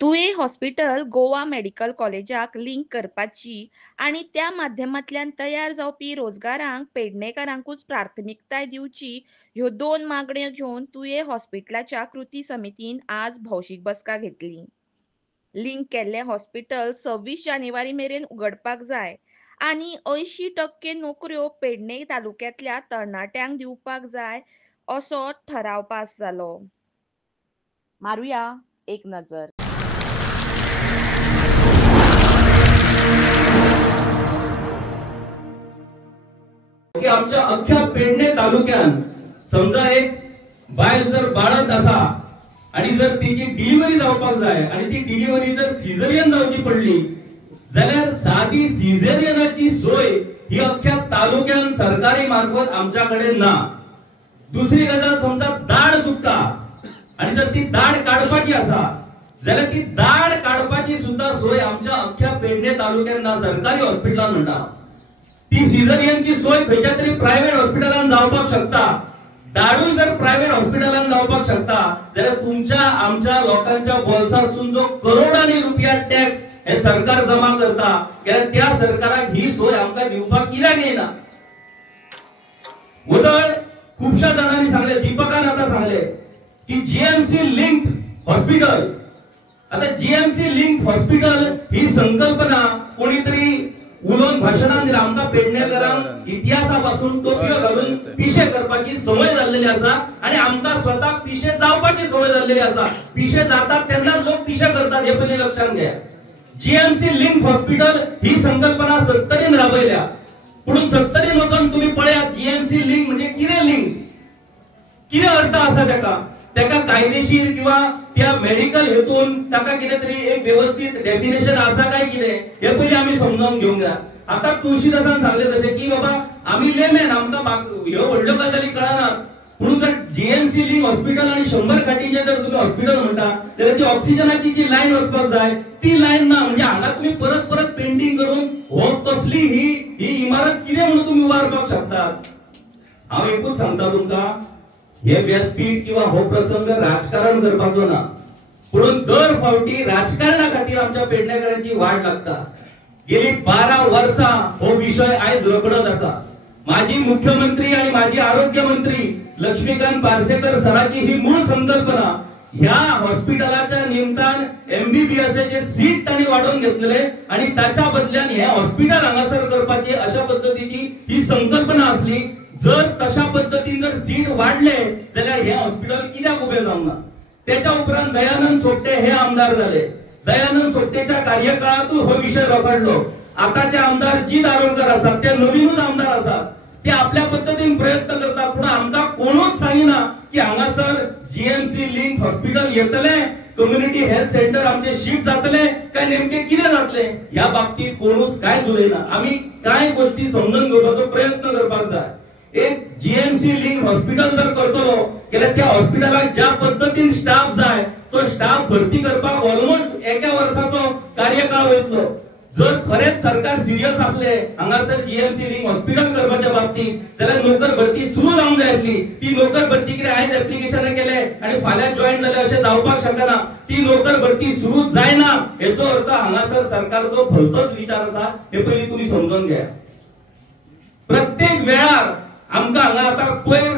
तुवें hospital Goa medical कॉलेजाक link करपाची आनी त्या माध्यमांतल्यान तयार जावपी रोजगारांक पेडणेकारांकूच प्राथमिकताय दिवची ह्यो दोन मागण्यो घेवन तुवें हॉस्पिटलाच्या कृती समितीन आज भौशीक बसका घेतली. लिंक केल्लें हॉस्पिटल 26 जानेवारी मेरेन उगडपाक जाय आनी 80% नोकऱ्यो पेडणे तालुक्यांतल्या तरणाट्यांक दिवपाक जाय असो ठराव पास जालो. मारुया एक नजर. की आमच्या अख्ख्या पेडणे तालुक्यात समजा एक बायल जर बाळत असा आणि जर तिची डिलिव्हरी जावपाक जाय आणि ती डिलिव्हरी जर सिझेरियन जावची पडली जाल्यार साधी सिझेरियनाची सोय ही अख्ख्या तालुक्यात सरकारी मार्फत आमच्याकडे ना. दुसरी गजाल समजा दाढ दुखता आणि जर ती दाढ काढपाची असा जाल्यार ती दाढ काढपाची सुद्धा सोय आमच्या अख्ख्या पेडणे तालुक्यात ना. सरकारी हॉस्पिटलात म्हणटा ती सिझेरियनची सोय खंयच्या तरी प्रायव्हेट हॉस्पिटलात जावपाक शकता. दाढूय जर प्रायव्हेट हॉस्पिटलात जावपाक शकता जाल्यार तुमच्या आमच्या लोकांच्या बोल्सांतसून जो करोडांनी रुपया टॅक्स हे सरकार जमा करता जाल्यार त्या सरकाराक ही सोय आमकां दिवपाक कित्याक येना. उदळ खुबशा जाणांनी सांगले, दीपकान आता सांगले की जीएमसी लिंक्ड हॉस्पिटल. आता जीएमसी लिंक्ड हॉस्पिटल ही संकल्पना कोणीतरी उलोवन भाशणान दिला. आमकां पेडणेकरांक इतिहासापासून टोपयो घालून पिशे करपाची संवय जाल्लेली आसा आणि आमकां स्वताक पिशे जावपाची संवय जाल्लेली आसा. पिशे जातात तेन्ना लोक पिशे करतात हे पयलीं लक्षात घ्या. जीएमसी लिंक हॉस्पिटल ही संकल्पना 70रीन राबयल्या, पूण 70रीन वचून तुम्ही पळयात जीएमसी लिंक म्हणजे कितें लिंक, कितें अर्थ आसा तेका कायदेशीर किंवा त्या मेडिकल हेतून ताका कितें तरी एक व्यवस्थित डेफिनेशन आसा काय कितें हे पयलीं आमी समजून घेवंक जाय. आता तुळशीदासान सांगले तशें की बाबा आमी लेमॅन, आमकां ह्यो व्हडल्यो गजाली कळनात, म्हणून जर जीएमसी लिंक हॉस्पिटल आणि 100 खाटींचे जर तुम्ही हॉस्पिटल म्हणटा जाल्यार ती ऑक्सिजनाची जी लायन वचपाक जाय ती लायन ना. म्हणजे हांगा तुम्ही परत परत पेंटिंग करून हो कसली ही इमारत कितें म्हणून तुम्ही उबारपाक शकतात. हांव एकूच सांगता तुमकां, हे व्यासपीठ किंवा हो प्रसंग राजकारण करपाचो ना, म्हणून दर फावटी राजकारणा खातीर आमच्या पेडणेकरांची वाट लागता. गेली 12 वर्सां हो विषय आयज रखडत आसा. माजी मुख्यमंत्री आणि माजी आरोग्य मंत्री लक्ष्मीकांत पार्सेकर सराची ही मूळ संकल्पना ह्या हॉस्पिटलाच्या निमतान एमबीबीएसचे सीट ताणी वाढवून घेतलेले आणि त्याच्या बदल्यान हे हॉस्पिटल हांगासर करपाची अशा पद्धतीची ही संकल्पना असली. जर तशा पद्धतीन जर सीट वाढले जाल्यार हे हॉस्पिटल कित्याक उभे जावना. त्याच्या उपरांत दयानंद सोपटे हे आमदार झाले. दयानंद सोपटेच्या कार्यकाळातून हो विषय रखडलो. आताचे आमदार जी दारोलकर आसात ते नवीनच आमदार आसात, ते आपल्या पद्धतीन प्रयत्न करतात, पण आमकां कोणूच सांगिना की हांगासर जीएमसी लिंक हॉस्पिटल येतले, कम्युनिटी हेल्थ सेंटर आमचे शिफ्ट जातले काय नेमके कितें जातले ह्या बाबतीत कोणूच काय उलयना. आमी काय गोष्टी समजून घेवपाचो प्रयत्न करपाक जाय. एक जीएमसी लिंक हॉस्पिटल जर करतलो जाल्यार त्या हॉस्पिटलाक ज्या पद्धतीन स्टाफ जाय तो स्टाफ भरती करपाक ऑलमोस्ट एका वर्साचो कार्यकाळ वयतलो. जर खरेच सरकार सिरियस आसले हांगासर जीएमसी लिंक हॉस्पिटल करपाच्या बाबतीत जाल्यार नोकर भरती सुरू जावंक जाय आसली. ती नोकर भरती कितें आयज एप्लिकेशन केले आणि फाल्यां जॉईन जाले अशें जावपाक शकना. ती नोकर भरती सुरू जायना हेचो अर्थ हांगासर सरकारचो भलतोच विचार आसा हे पयलीं तुमी समजून घ्या. प्रत्येक वेळार आमकां हांगा आतां पयर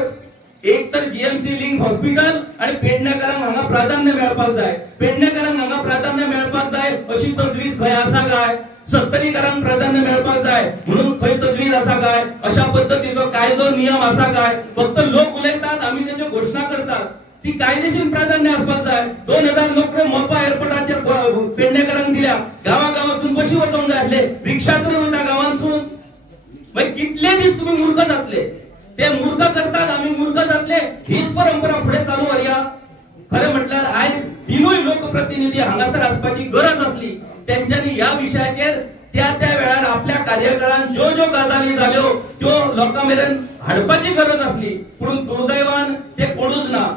एक तर जीएमसी लिंक हॉस्पिटल आणि पेडणेकरांक हांगा प्राधान्य मेळपाक जाय. पेडणेकरांक हांगा प्राधान्य मेळपाक जाय अशी तजवीज खंय आसा काय, 70रीकरांक प्राधान्य मेळपाक जाय म्हणून खंय तजवीज आसा काय, अशा पद्धतीचो कायदो नियम आसा काय. फक्त लोक उलयतात, आमी तेच्यो घोशणा करतात. ती कायदेशीर प्राधान्य आसपाक जाय. 2000 नोकऱ्यो मोपा एअरपोर्टाचेर पेडणेकरांक दिल्या. गांवागांवांसून बशी वचोंक जाय आसले, रिक्षा तर वयता गांवांसून. मागीर कितले दीस तुम्ही मूर्ख जातले. ते मूर्ख करतात, आम्ही मूर्ख जातले, हीच परंपरा पुढे चालू व्हरया. खरं म्हटल्यार आयज तिनूय लोकप्रतिनिधी हांगासर आसपाची गरज असली. त्यांच्यानी या विषयाचेर त्या वेळार आपल्या कार्यकाळात ज्यो गजाली जाल्यो त्यो लोकां मेरेन हाडपाची गरज असली, पूण दुर्दैवान ते कोणूच ना.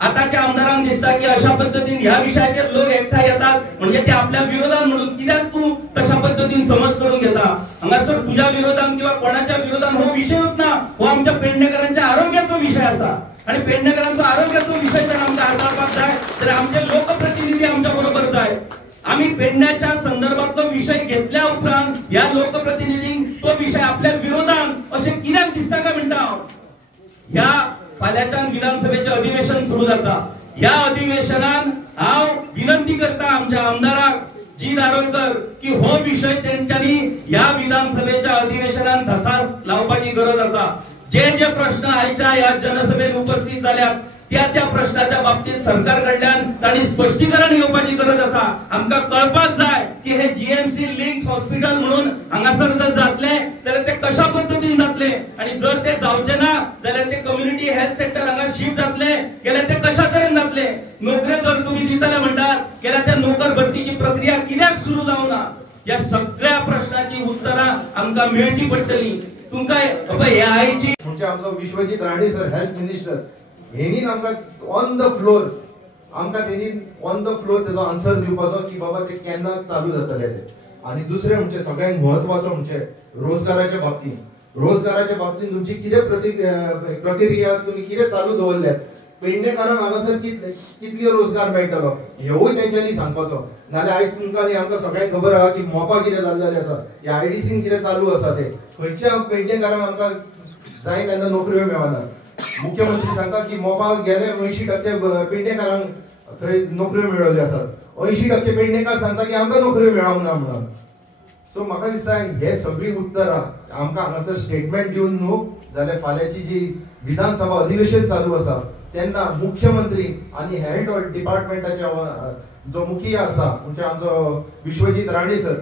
आताच्या आमदारांक दिसता की अशा पद्धतीन ह्या विषयाचेर लोक एकठांय येतात म्हणजे ते आपल्या विरोधात म्हणून कित्याक तू तशा पद्धतीन समज करून घेता. हांगासर तुझ्या विरोधात किंवा कोणाच्या विरोधात हो विषयच ना, हो आमच्या पेडणेकरांच्या आरोग्याचो विषय आसा. आणि पेडणेकरांचो आरोग्याचो विषय जर आमकां हाताळपाक जाय तर आमचे लोकप्रतिनिधी आमच्या बरोबर जाय. पेडण्याच्या संदर्भातलो विषय घेतल्या उपरांत या लोकप्रतिनिधींक तो विषय आपल्या विरोधात असे कित्याक दिसता काय म्हणटा ह्या फाल्याच्यान विधानसभेचे अधिवेशन सुरू जाता या अधिवेशनात हांव विनंती करता आमच्या आमदाराक जी दारोलकर की हो विषय त्यांच्यानी या विधानसभेच्या अधिवेशनात धसा लावपाची गरज असा जे जे प्रश्न आयच्या ह्या जनसभेत उपस्थित झाल्यात त्या प्रश्नाच्या बाबतीत सरकार कडल्यान तांणी स्पष्टीकरण घेवपाची गरज असा आमकां कळपाक जाय की हे जीएमसी लिंक्ड हॉस्पिटल म्हणून हांगासर जर जातले जाल्यार ते कशा पद्धतीन जातले आणि जर ते जावचे ना जाल्यार ते कम्युनिटी हेल्थ सेंटर हांगा शिफ्ट जातले जाल्यार ते कशा तरेन जातले नोकऱ्यो जर तुम्ही दितले म्हणटात जाल्यार त्या नोकर भरतीची प्रक्रिया कित्याक सुरू जावना या सगळ्या प्रश्नाची उत्तरां आमकां मेळची पडटली तुमकां हे आयची म्हणजे आमचो Vishwajit Rane sir health minister हेनी आमकां ऑन द फ्लोर आमकां तेनी ऑन द फ्लोर तेजो आन्सर दिवपाचो की बाबा ते केन्ना चालू जातले ते आणि दुसरे म्हणजे सगळ्यांत महत्वाचो म्हणजे रोजगाराच्या बाबतींत तुमची कितें प्रक्रिया तुम्ही कितें चालू दवरल्यात पेडणेकारांक हांगासर कितले रोजगार मेळटलो हेवूय तेंच्यांनी सांगपाचो नाल्यार आयज तुमकां आनी आमकां सगळ्यांक खबर आहा की मोपा कितें जाल्लेलें आसा या आयडीसीन कितें चालू आसा ते खंयच्या पेडणेकारांक आमकां जाय तेन्ना नोकऱ्यो मेळना मुख्यमंत्री सांगता की मोपा गेले 80% पेडणेकारांक थंय नोकऱ्यो मेळ्ळ्यो आसात 80% पेडणेकार सांगता की आमकां नोकऱ्यो मेळोंक ना म्हणून सो म्हाका दिसता हे सगळी उत्तरां आमकां हांगासर स्टेटमेंट दिवन न्हू जाल्यार फाल्यांची जी विधानसभा अधिवेशन चालू आसा तेन्ना मुख्यमंत्री आनी हेल्थ डिपार्टमेंटाचे जो मुखिया आसा म्हणजे आमचो विश्वजीत राणे सर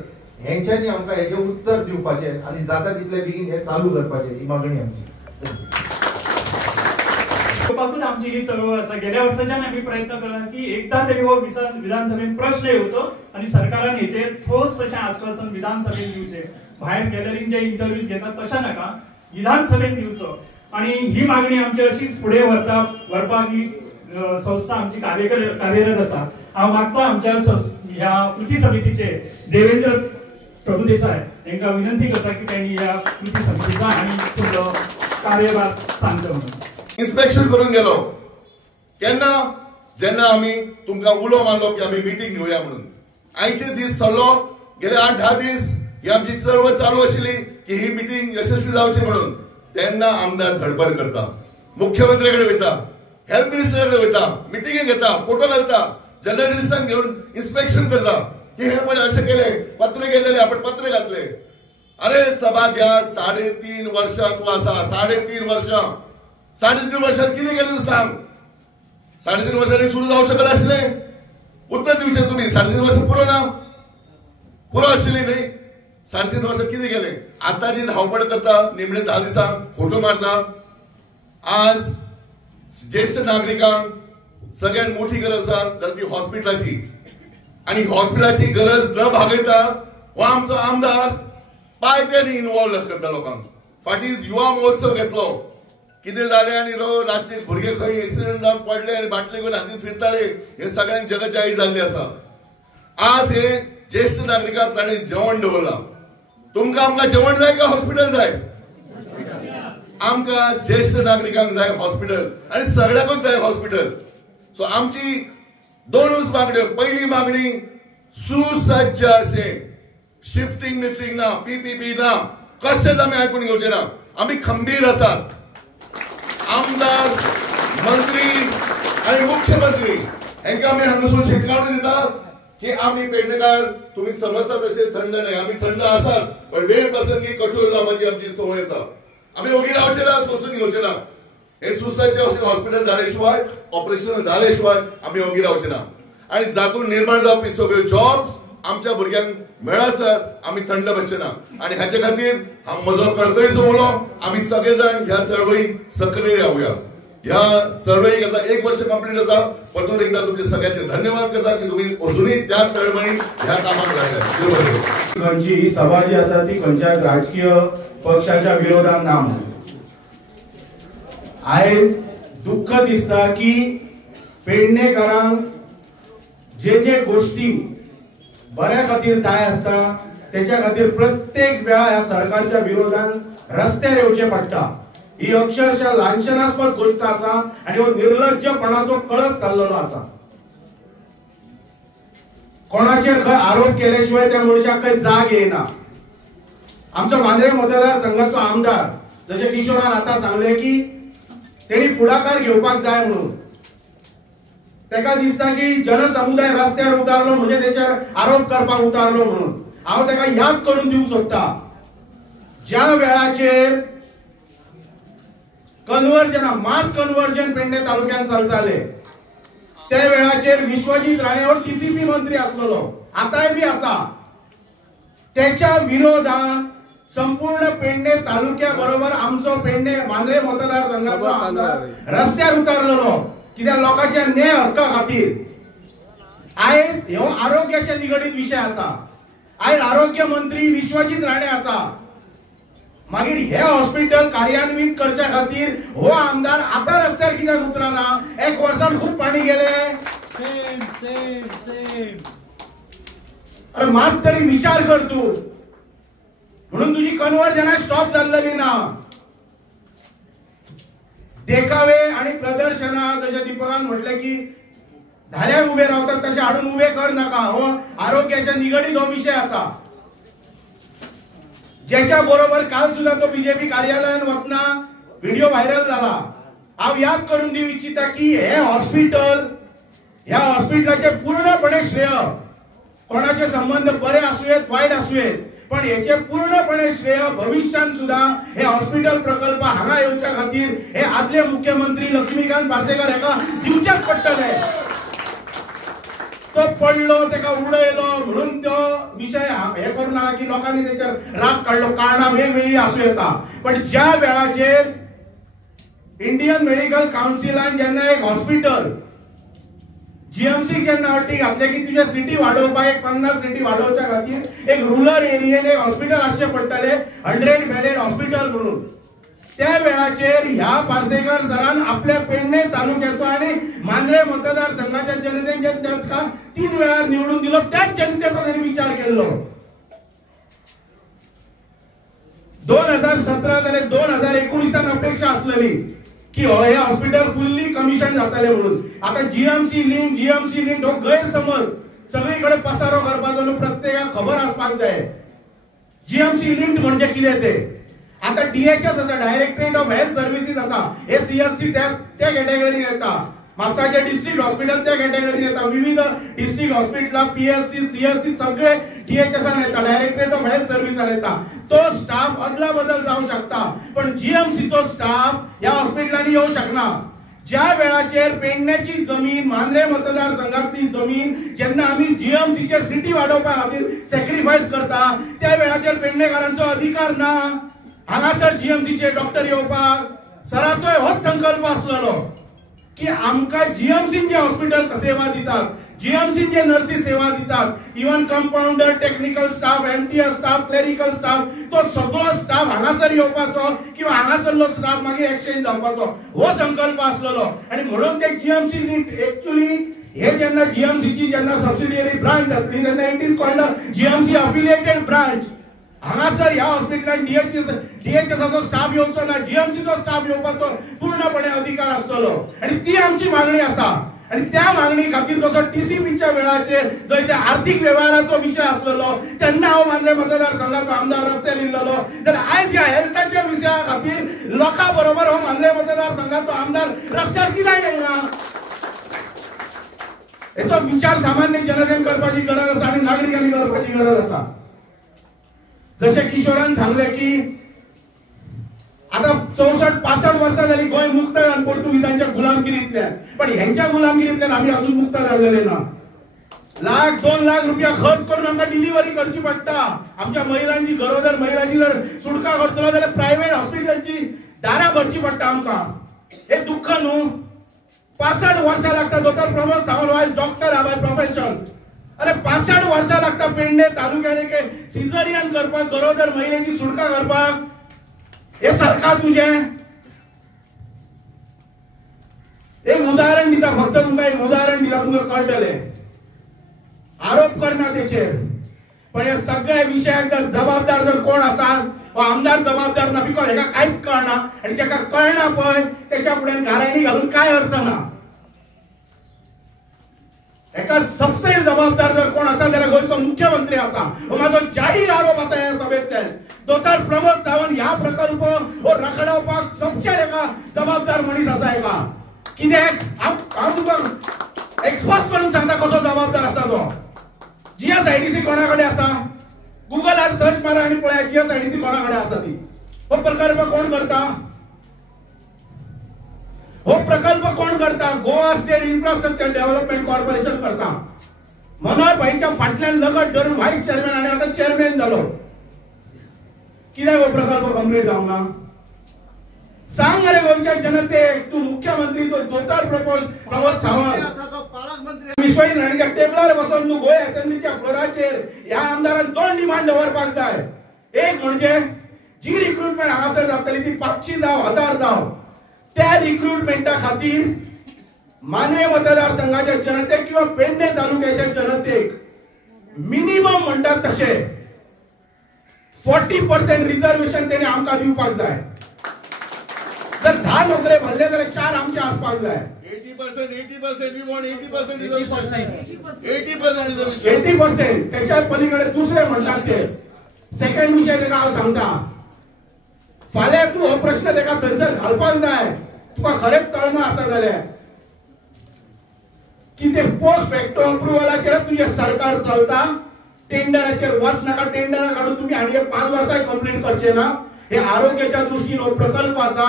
हेंच्यांनी आमकां हेजें उत्तर दिवपाचें आनी जाता तितले बेगीन हे चालू करपाचें ही मागणी आमची आमची ही चळवळ असा गेल्या वर्षाच्यान आम्ही प्रयत्न केला की एकदा तरी हो विधानसभेत प्रश्न येवचो आणि सरकारान हेचे ठोस अशें आश्वासन विधानसभेत दिवचे भायर गॅलरीन जे इंटरव्यूज घेतात तशा नाका विधानसभेत दिवचो आणि ही मागणी आमची अशीच पुढे व्हरपाक ही संस्था आमची कार्यरत असा हांव मागता आमच्या ह्या कृती समितीचे देवेंद्र प्रभुदेसाय यांना विनंती करता की त्यांनी या कृती समितीचा आणि पुढे कार्यभार सांगतो म्हणून इन्स्पेक्शन करून गेलो केन्ना जेन्ना आम्ही तुमकां उलो मारलो की आम्ही मीटिंग घेवया म्हणून आयचे दीस थरलो गेले 8-10 दीस ही आमची चळवळ चालू आशिल्ली की ही मीटिंग यशस्वी जावची म्हणून तेन्ना आमदार धडपड करता मुख्यमंत्री कडेन वयता हेल्थ मिनिस्टर कडेन वयता मीटिंगे घेता फोटो घालता जर्नलिस्टांक घेवन इन्स्पेक्शन करता की हे पण अशें केले पत्र गेलेले आपण पत्र घातले अरे सभा घ्या 3.5 वर्षां तू आसा 3.5 वर्षां 3.5 वर्षात किती गेले सांग 3.5 वर्षांनी सुरू जाऊ शकत असले उत्तर दिवचे तुम्ही 3.5 वर्ष पुरो आशिल्ली न्ही 3.5 वर्ष किती गेले आता जी धावपळ करता निमणे 10 दिसांक फोटो मारता आज ज्येष्ठ नागरिकांक सगळ्यात मोठी गरज आसा जाल्यार ती हॉस्पिटलाची आणि हॉस्पिटलाची गरज न भागयता हो आमचो आमदार पायत्यांनी इन्वॉल्व करता लोकांक फाटीं युवा महोत्सव घेतलो कितें जालें आनी रातचे भुरगे खंय एक्सिडेंट जावन पडले आनी बाटले घेवन हातीन फिरताले हे सगळ्यांक जगजाहीर जाल्ले आसा आज हे ज्येष्ठ नागरिकांक ताणें जेवण दवरला तुमकां आमकां जेवण जाय काय हॉस्पिटल जाय आमकां ज्येष्ठ नागरिकांक जाय हॉस्पिटल आनी सगळ्यांकूच जाय हॉस्पिटल सो आमची दोनूच मागण्यो पहिली मागणी सुसज्ज अशें शिफ्टिंग मिफ्टिंग ना पीपीपी ना कशेंच आमी आयकून घेवचे ना आमी खंबीर आसात आमदार मंत्री आणि मुख्यमंत्री हांकां आमी हांगासून शिटकावणी दिता की आमी पेडणेकार तुम्ही समजता तसे थंड नाही आमी थंड आसात पण वेळ प्रसंगी कठोर जावपाची आमची संवय आसा आमी ओगी रावचे ना सोसून घेवचे ना हे सुसज्ज अशें हॉस्पिटल जाले शिवाय ऑपरेशन जाले शिवाय आमी ओगी रावचे ना आणि जातून निर्माण जावपी सगळ्यो जॉब्स आमच्या भुरग्यांक मेळा सर आमी थंड बसचे ना आणि ह्याच्या खातीर हांव म्हजो कळकळीचो उलो आमी सगळे जाण ह्या चळवळीत सक्रीय रावया ह्या चळवळीक आता 1 वर्ष कंप्लीट जाता परतून एकदा तुमचे सगळ्यांचे धन्यवाद करता की तुम्ही अजूनही त्या चळवळीत ह्या कामाक लागल्यात खंयची ही सभा जी आसा ती खंयच्या राजकीय पक्षाच्या विरोधात ना आयज दुःख दिसता की पेडणेकारांक जे गोष्टी बऱ्या खातीर जाय आसता त्याच्या खातीर प्रत्येक वेळा ह्या सरकारच्या विरोधात रस्त्यार येवचे पडटा ही अक्षरशः लांछनास्पद गोष्ट आसा आणि हो निर्लज्जपणाचो कळस चाललेलो आसा कोणाचेर खंय आरोप केल्याशिवाय त्या मनशाक खंय जाग येना. आमचो मांद्रे मतदारसंघाचो आमदार जसे किशोरान आता सांगले की त्यांनी फुडाकार घेवपाक जाय म्हणून. तेका दिसता की जनसमुदाय रस्त्यार उतारलो म्हणजे त्याच्यावर आरोप करपाक उतारलो म्हणून. हांव तेका याद करून दिवंक सोदता, ज्या वेळाचेर कन्वर्जन मास कन्वर्जन पेडणे तालुक्यात चलताले त्या वेळाचेर विश्वजीत राणे हो टीसीपी मंत्री आसलो, आताय बी आसा. त्याच्या विरोधात संपूर्ण पेडणे तालुक्या बरोबर आमचो पेडणे मांद्रे मतदारसंघाचो आमदार रस्त्यार उतारलेलो कित्याक लोकांच्या न्याय हक्का खातीर. आयज ह्यो आरोग्याशी निगडीत विषय आसा. आयज आरोग्य मंत्री विश्वजीत राणे आसा. मागीर हे हॉस्पिटल कार्यान्वित करच्या खातीर हो आमदार आता रस्त्यार कित्याक उतरना? 1 वर्सान खूप पाणी गेले. अरे मात तरी विचार कर तू. म्हणून तुझी कन्वर्जना स्टॉप झालेली ना. देखावे आणि प्रदर्शना जसे दीपकान म्हटले की धाल्यार उभे रावतात तसे हाडून उभे कर नका. हो आरोग्याच्या निगडीत हो विषय असा ज्याच्या बरोबर काल सुद्धा तो बीजेपी कार्यालयात वतना व्हिडिओ व्हायरल झाला. हांव याद करून दिवं इच्छिता की हे हॉस्पिटल ह्या हॉस्पिटलाचे पूर्णपणे श्रेय कोणाचे संबंध बरे आसूयेत वाईट आसूयेत पण याचे पूर्णपणे श्रेय भविष्यात सुद्धा हे हॉस्पिटल प्रकल्प हांगा येवच्या खातीर हे आदले मुख्यमंत्री लक्ष्मीकांत पार्सेकर हेका दिवचेच पडटले. तो पडलो तेका उडयलो म्हणून तो विषय हे करू नका की लोकांनी त्याच्यावर राग काढलो. कारणां वेगवेगळी आसूं येता पण ज्या वेळाचेर इंडियन मेडिकल काउन्सिलान जेन्ना एक हॉस्पिटल जीएमसी जेन्ना अटी घातले की तुझ्या सिटी वाडोवपाक 50 सिटी वाडोवच्या खातीर एक रुरल एरियेन एक हॉस्पिटल आसचे पडटले 100 बेडेड हॉस्पिटल म्हणून. त्या वेळाचेर ह्या पार्सेकर सरान आपल्या पेडणे तालुक्याचो आणि मांद्रे मतदारसंघाच्या जनतेच्या 3 वेळार निवडून दिलो. त्याच जनतेचो त्यांनी विचार केलो. 2017 जाल्यार 2019 अपेक्षा असलेली की हे हॉस्पिटल फुल्ली कमिशन जातले म्हणून. आता जीएमसी लिंक हो गैरसमज सगळीकडे पसारो करपाचो न्हू प्रत्येकाक खबर आसपाक जाय. जीएमसी लिंक म्हणजे कितें ते. आता डीएचएस आसा डायरेक्टरेट ऑफ हेल्थ सर्व्हिसेस आसा हे सीएचसी त्या कॅटेगरीन येता. म्हापसाचे डिस्ट्रिक्ट हॉस्पिटल त्या कॅटेगरीन येता. विविध डिस्ट्रिक्ट हॉस्पिटल पीएचसी सीएचसी सगळे डीएचएसान येता डायरेक्टरेट ऑफ हेल्थ सर्व्हिसान येता. तो स्टाफ अदला बदल जाऊ शकता पण जीएमसीचो स्टाफ या हॉस्पिटलांनी येऊ शकना. ज्या वेळाचेर पेडण्याची जमीन मांद्रे मतदारसंघातली जमीन जेन्ना आम्ही जीएमसीचे सिटी वाडोवपा खातीर सॅक्रिफायस करता त्या वेळाचेर पेडणेकारांचो अधिकार ना. हांगासर जीएमसीचे डॉक्टर येवपाक सराचो होच संकल्प आसलेलो की आमकां जीएमसीन जे हॉस्पिटल सेवा दितात जीएमसीन जे नर्सी सेवा दितात even compounder technical staff MTS staff clerical staff तो सगळो स्टाफ हांगासर येवपाचो किंवा हांगासरलो स्टाफ मागीर एक्सचेंज जावपाचो हो संकल्प आसलेलो. आणि म्हणून ते जीएमसी एक्चुअली हे जेन्ना जीएमसीची जेन्ना सबसिडियरी ब्रांच जातली तेन्ना it is called GMC affiliated branch. हांगासर ह्या हॉस्पिटलान डीएचएसचो स्टाफ येवचो ना जीएमसीचो स्टाफ येवपाचो पूर्णपणे अधिकार आसतलो आणि ती आमची मागणी आसा. आणि त्या मागणी खातीर जसो टीसीपीच्या वेळाचेर जंय त्या आर्थीक व्यवहाराचो विषय आसलेलो तेन्ना हांव मांद्रे मतदारसंघाचो आमदार रस्त्यार इल्लो जाल्यार आयज ह्या हेल्थाच्या विशया खातीर लोकां बरोबर हो मांद्रे मतदारसंघाचो आमदार रस्त्यार कित्याक येयना हेचो विचार सामान्य जनतेन करपाची गरज आसा आणि नागरिकांनी करपाची गरज आसा. जसे किशोरान सांगले की आता 64-65 वर्षां झाली गोंय मुक्त जावन पोर्तुगीजांच्या गुलामगिरींतल्यान पण ह्यांच्या गुलामगिरींतल्यान आम्ही अजून मुक्त जाल्लेले ना. 1-2 लाख रुपया खर्च करून आमकां डिलिव्हरी करची पडटा. आमच्या महिलांची गरोदर महिलांची जर सुटका करतलो जाल्यार प्रायव्हेट हॉस्पिटलांची दारां भरची पडटा आमकां. हे दुःख न्हू. 65 वर्षां लागता. दोतोर प्रमोद सावंत डॉक्टर हा बाय प्रोफेशन. अरे 65 वर्षां लागता पेडणे तालुक्यात एक सिझरियन करपाक गरोदर महिलेची सुटका करपाक. हे सरकार तुझे एक उदाहरण दिता फक्त तुमकां एक उदाहरण दिता तुमकां कळटले. आरोप करना तेचेर पण या सगळ्या विषयाक जर जबाबदार जर कोण आसा व आमदार जबाबदार ना बिकॉज हेका कांयच कळना आणि जेका कळना पळय त्याच्या फुड्यान घारायणी घालून काय अर्थ ना. एका सबसे जबाबदार जर कोण आसा मुख्यमंत्री असा हो माझो जाहीर आरोप असा या सभेतल्यान दोतर प्रमोद सावंत ह्या प्रकल्प हो रखडवपाक सबशे एका जबाबदार मनीस असा का कित्याक हांव तुका एक्सपोज करून सांगता कसो जबाबदार असा तो जीएसआयडीसी कोणाकडे असा गुगलार सर्च मारा आणि पळया जीएसआयडीसी कोणाकडे असा ती हो प्रकल्प कोण करता हो प्रकल्प कोण करता Goa state infrastructure development corporation करता मनोहर भाईच्या फाटल्यान लगट धरून व्हाईस चेअरमॅन आणि आता चेअरमॅन झालो कित्याक हो प्रकल्प कंप्लीट जावना सांग मरे गोंयच्या जनतेक तू मुख्यमंत्री तो दोतार प्रमोद सावंत विश्वजीत राणेच्या टेबलार बसून तू गोंय असेंब्लीच्या फ्लोराचेर ह्या आमदारान दोन डिमांड दवरपाक जाय एक म्हणजे जी रिक्रुटमेंट हांगासर जातली ती 500 जाव 1000 जाव त्या रिक्रुटमेंटा खातीर मानवे मतदारसंघाच्या जनतेक किंवा पेडणे तालुक्याच्या जनतेक मिनिमम म्हणतात तसे 40% रिझर्वेशन तेणे आमकां दिवपाक जाय जर 10 नोकरे भरले जाल्यार 4 आमचे आसपाक जाय 80% we want 80% reservation 80% त्याच्या पलीकडे दुसरे म्हणतात ते सेकंड विषय तेका हांव सांगता फाल्यां तू हो प्रश्न तेका थंयसर घालपाक जाय तुका खरेंच तळमळ आसा जाल्यार की ते पोस्ट फॅक्टो अप्रुव्हलाचेर तुझे सरकार चलता टेंडराचेर वचनाका टेंडर काढून तुम्ही आणि 5 वर्सां कंप्लीट करचे ना हे आरोग्याच्या दृष्टीन हो प्रकल्प आसा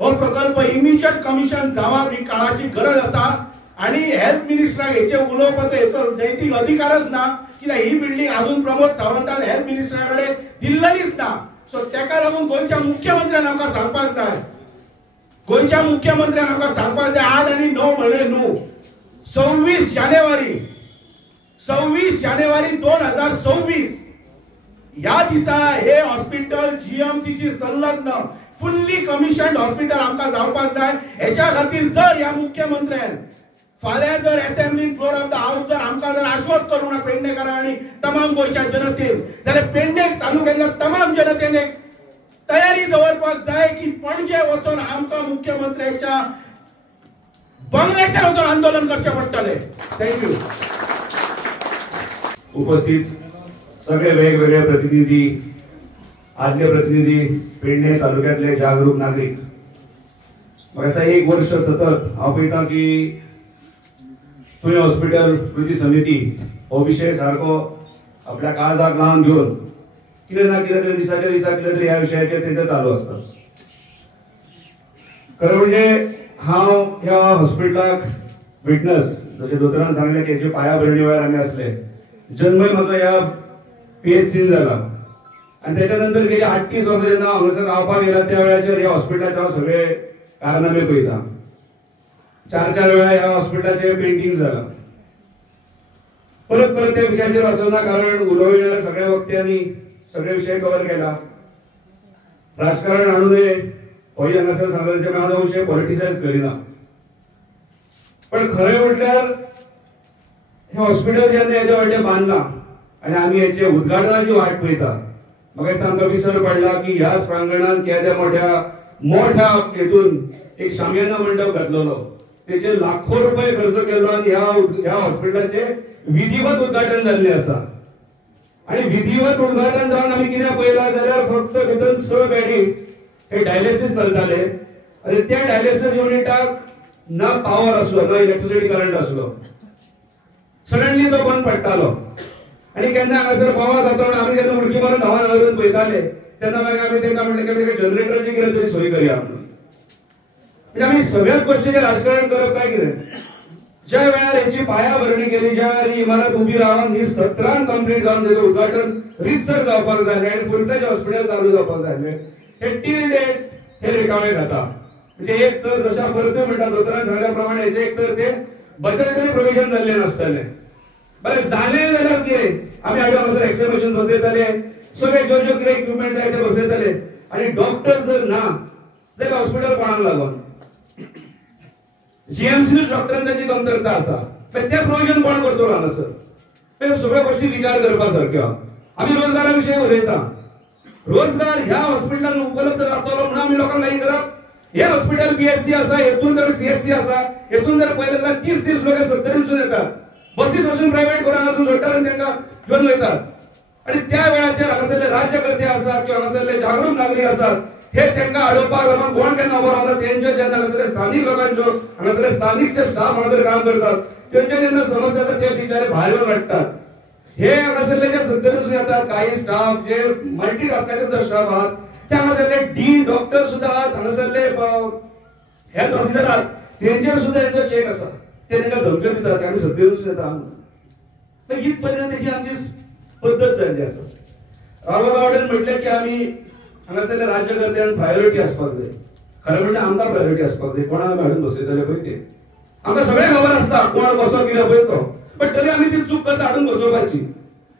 हो प्रकल्प इमिजिएट कमिशन जावा ही काळाची गरज आसा आणि हेल्थ मिनिस्टराक हेचे उलोवपाचो हेचो नैतीक अधिकारच ना कित्याक ही बिल्डिंग अजून प्रमोद सावंतान हेल्थ मिनिस्टराकडे दिल्लीच ना सो तेका लागून गोंयच्या मुख्यमंत्र्यान आमकां सांगपाक जाय गोंयच्या मुख्यमंत्र्यान आमकां सांगपाक जाय 8 आणि 9 म्हयने न्हू 26 जानेवारी 2026 या दिसा हे हॉस्पिटल जीएमसी ची संलग्न फुल्ली कमिशन्ड हॉस्पिटल आमकां जावपाक जाय हेच्या खातीर जर ह्या मुख्यमंत्र्यान फाल्यां जर assembly floor of the house जर आमकां जर आश्वस्त करूं ना पेडणेकारां आणि तमाम गोंयच्या जनतेन जाल्यार पेडणे तालुक्यातल्या तमाम जनतेन एक तयारी दवरपाक जाय की पणजे वचून आमकां मुख्यमंत्र्याच्या बंगल्याचेर वचून आंदोलन करचें पडटलें थँक्यू उपस्थित सगळे वेगवेगळे प्रतिनिधी आदले प्रतिनिधी पेडणे तालुक्यातले जागरूक नागरिक आता 1 वर्ष सतत हांव पळयतां की तुवें हॉस्पिटल कृती समिती हो विशय सारको आपल्या काळजाक लावन घेवन कितें ना कितें तरी दिसाच्या दिसा कितें तरी ह्या विशयाचेर तेंचें चालू आसता खरें म्हणजे हांव ह्या हॉस्पिटलाक विटनस जशें दोतोरान सांगलें की हेचे पायाभरणी वेळार आमी आसले जन्मय म्हाजो ह्या PHCन जाला आणि त्याच्यानंतर गेली 38 वर्सां जेन्ना हांगासर रावपाक गेला त्या वेळाचेर ह्या हॉस्पिटलाचे हांव सगळे कारनामे पळयता 4 वेळा ह्या हॉस्पिटलाचे पेंटिंग जाला परत त्या विशयाचेर वचना कारण उलोवणाऱ्या सगळ्या वक्त्यांनी सगळे विषय कव्हर केला राजकारण आणू नये हो हांगासर सांगल्याचे हांव हो विशय पॉलिटिसायज करिना पण खरें म्हटल्यार हे हॉस्पिटल जेन्ना येदे व्हडलें बांदलां आणि आम्ही याचे उद्घाटनाची वाट पळयता म्हाका आमकां विसर पडला की ह्याच प्रांगणात केद्या मोठ्या हेतून एक शामियाना मंडप घातलेलो तेचे लाखो रुपये खर्च केलो आणि ह्या हॉस्पिटलाचे विधिवत उद्घाटन जाल्लें आसा आणि विधिवत उद्घाटन जावन आमी कितें पळयलां जाल्यार फक्त भितर 6 बॅडी हे डायलिसीस चलताले आणि त्या डायलिसीस युनिटाक ना पावर आसलो ना इलेक्ट्रिसिटी करंट आसलो सडनली तो बंद पडटालो आणि केन्ना हांगासर बोवाळ जाता म्हणून आमी जेन्ना उडकी मारून धांवन हांगासर पळयताले तेन्ना मागीर आमी तेंकां म्हणलें की जनरेटराची कितें तरी सोय करया म्हणून म्हणजे आमी सगळ्याच गोष्टीचें राजकारण करप काय कितें ज्या वेळार हेची पायाभरणी केली ज्या वेळार ही इमारत उबी रावन ही 17 कंप्लीट जावन तेजें उद्घाटन रितसर जावपाक जालें आनी फुल फ्लेज हॉस्पिटल चालू जावपाक जालें हे टील डेट हे रिकामे जाता म्हणजे एक तर जशा परतूय म्हणटा दोतोरान सांगल्या प्रमाणे हेचे एक तर ते बजेटरी प्रोविजन जाल्लें नासतलें बरें जालें जाल्यार कितें आमी हाडून एक्सप्लेनेशन बसयताले सगळे ज्यो कितें इक्विपमेंट जाय ते बसयताले आणि डॉक्टर्स जर ना जाल्यार हॉस्पिटल कोणाक लागून जीएमसी डॉक्टरांची कमतरता आसा पण ते प्रोविजन कोण करतलो हांगासर ह्यो सगळ्यो गोष्टी विचार करपा सारक्यो आमी रोजगारा विशयी उलयता रोजगार ह्या हॉस्पिटलान उपलब्ध जातलो म्हणून आमी लोकांक लायक करप हे हॉस्पिटल PHC आसा हेतून जर CHC आसा हेतून जर पळयलें जाल्यार 30 लोक 70 येतात बसीत वचून प्रायव्हेट करून वचून सोडटात आनी तांकां घेवन वयतात. आणि त्या वेळाचेर हांगासरले राज्यकर्ते आसात किंवा हांगासरले जागरूक नागरीक आसात हे तांकां आडोवपाक लागून कोण केन्ना उबो रावता तेंच्यो जेन्ना हांगासरले स्थानीक लोकांच्यो हांगासरले स्थानीक जे स्टाफ हांगासर काम करतात तेंच्यो जेन्ना समस्या जाता ते बिचारे भायर येवन रडटात. हे हांगासरले जे सत्तरसून येतात काही स्टाफ जे मल्टीटास्काचे जो स्टाफ आहात ते हांगासरले डीन डॉक्टर सुद्धा आहात हांगासरले हेल्थ ऑफिसर आहात तेंचेर सुद्धा हेंचो चेक आसा ते तांकां धमक्यो दितात की आमी सत्तरसून येता म्हणून. इथपर्यंत ही आमची पद्धत जाल्ली आसा. रावल गावडेन म्हटलें की आमी हांगासरल्या राज्यकर्त्यांक प्रायोरिटी आसपाक जाय. खरें म्हणजे आमकां प्रायोरिटी आसपाक जाय. कोणाक आमी हाडून बसयतले पळय ते आमकां सगळें खबर आसता कोण कसो कितें पळय तो. पण तरी आमी ती चूक करता हाडून बसोवपाची.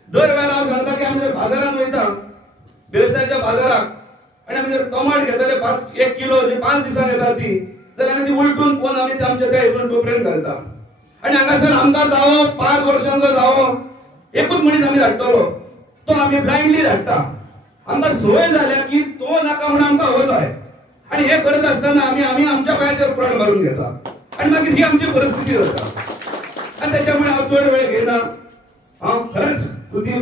दर वेळार हांव सांगता की आमी जर बाजारांत वयता बेरेस्तारच्या बाजाराक आनी आमी जर टोमाट घेतले 1 किलो जी 5 दिसांक येता ती जाल्यार आमी ती उलटून पोवन आमी ती आमच्या त्या हितून टोपरेन घालता. आनी हांगासर आमकां जावो 5 वर्सांचो जावो एकूच मनीस आमी धाडटलो तो आमी ब्लायंडली धाडटा. आमकां संवय जाल्या की तो नाका म्हणून आमकां हो जाय. आनी हे करत आसतना आमी आमच्या पांयाचेर कुराड मारून घेता आनी मागीर ही आमची परिस्थिती जाता. आनी त्याच्यामुळे हांव चड वेळ घेयना. हांव खरेंच कृती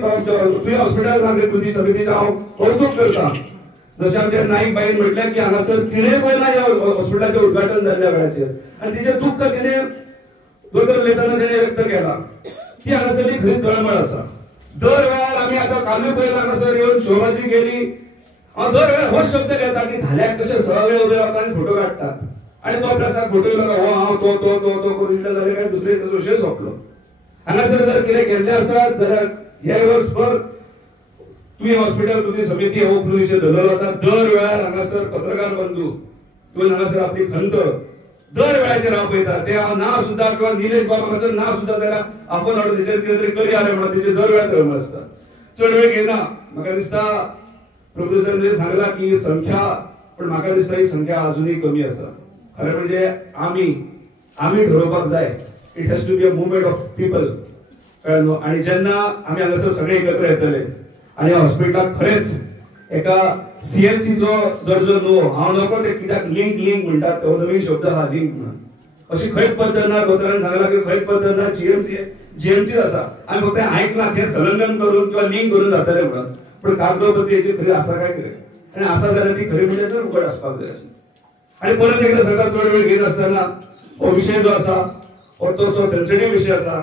हॉस्पिटल कृती समितीचो हांव कौतुक करता. जशें आमच्या नाईक बाईन म्हटलें की हांगासर तिणें पयला ह्या हॉस्पिटलाचें उद्घाटन जाल्ल्या वेळाचेर आनी तिचें दुख्ख तिणें दोतोर उलयतना तिणें व्यक्त केला. ती हांगासरली खरी तळमळ आसा. दर वेळार आमी आतां कालूय पयला हांगासर येवन शोबाजी केली. हांव दर वेळार होच शब्द घेता की धाल्याक कशे सगळे उबे रावतात आनी फोटो काडटात आनी तो प्रसाद फोटो येयलो हो हांव तो तो तो तो करून दितले जाल्यार काय दुसरे ताचो विशय सोंपलो. हांगासर जर कितें केल्लें आसत जाल्यार हे वर्सभर तुवें हॉस्पिटल कृती समिती हो विशय धरलेलो आसा. दर वेळार हांगासर पत्रकार बंधू येवन हांगासर आपली खंत दर वेळाचेर हांव पळयता. ते हांव ना सुद्धा किंवा निलेश बाब हांगासर ना सुद्धा जाल्यार आपूण हाडून तेचेर कितें तरी करया रे म्हणून तेचे दर वेळार तळमळ आसता. चड वेळ घेयना. म्हाका दिसता प्रभुसरान जे सांगला की संख्या पण म्हाका दिसता ही संख्या अजूनही कमी आसा. खरें म्हणजे आमी ठरोवपाक जाय. It has to be a movement of people. आणि जेन्ना आमी हांगासर सगळे एकत्र येतले आणि हॉस्पिटलाक खरेंच एका सीएचसीचो दर्जो नो हांव नको ते कित्याक लिंक म्हणटात तो नवीन शब्द हा लिंक म्हणून अशी खंयच पद्दत ना. दोतोरान सांगला की खंयच पद्दत ना. जीएमसी आसा आमी फक्त आयकलां ते संलग्न करून किंवा लिंक करून जातले म्हणून. पण कागदोपत्री हेची खरी आसा काय कितें आनी आसा जाल्यार ती खरी म्हणजे तर उगड आसपाक जाय आसली. आनी परत एकदा सरकार चड वेळ घेत आसतना हो विशय जो आसा हो तसो सेन्सिटीव विशय आसा.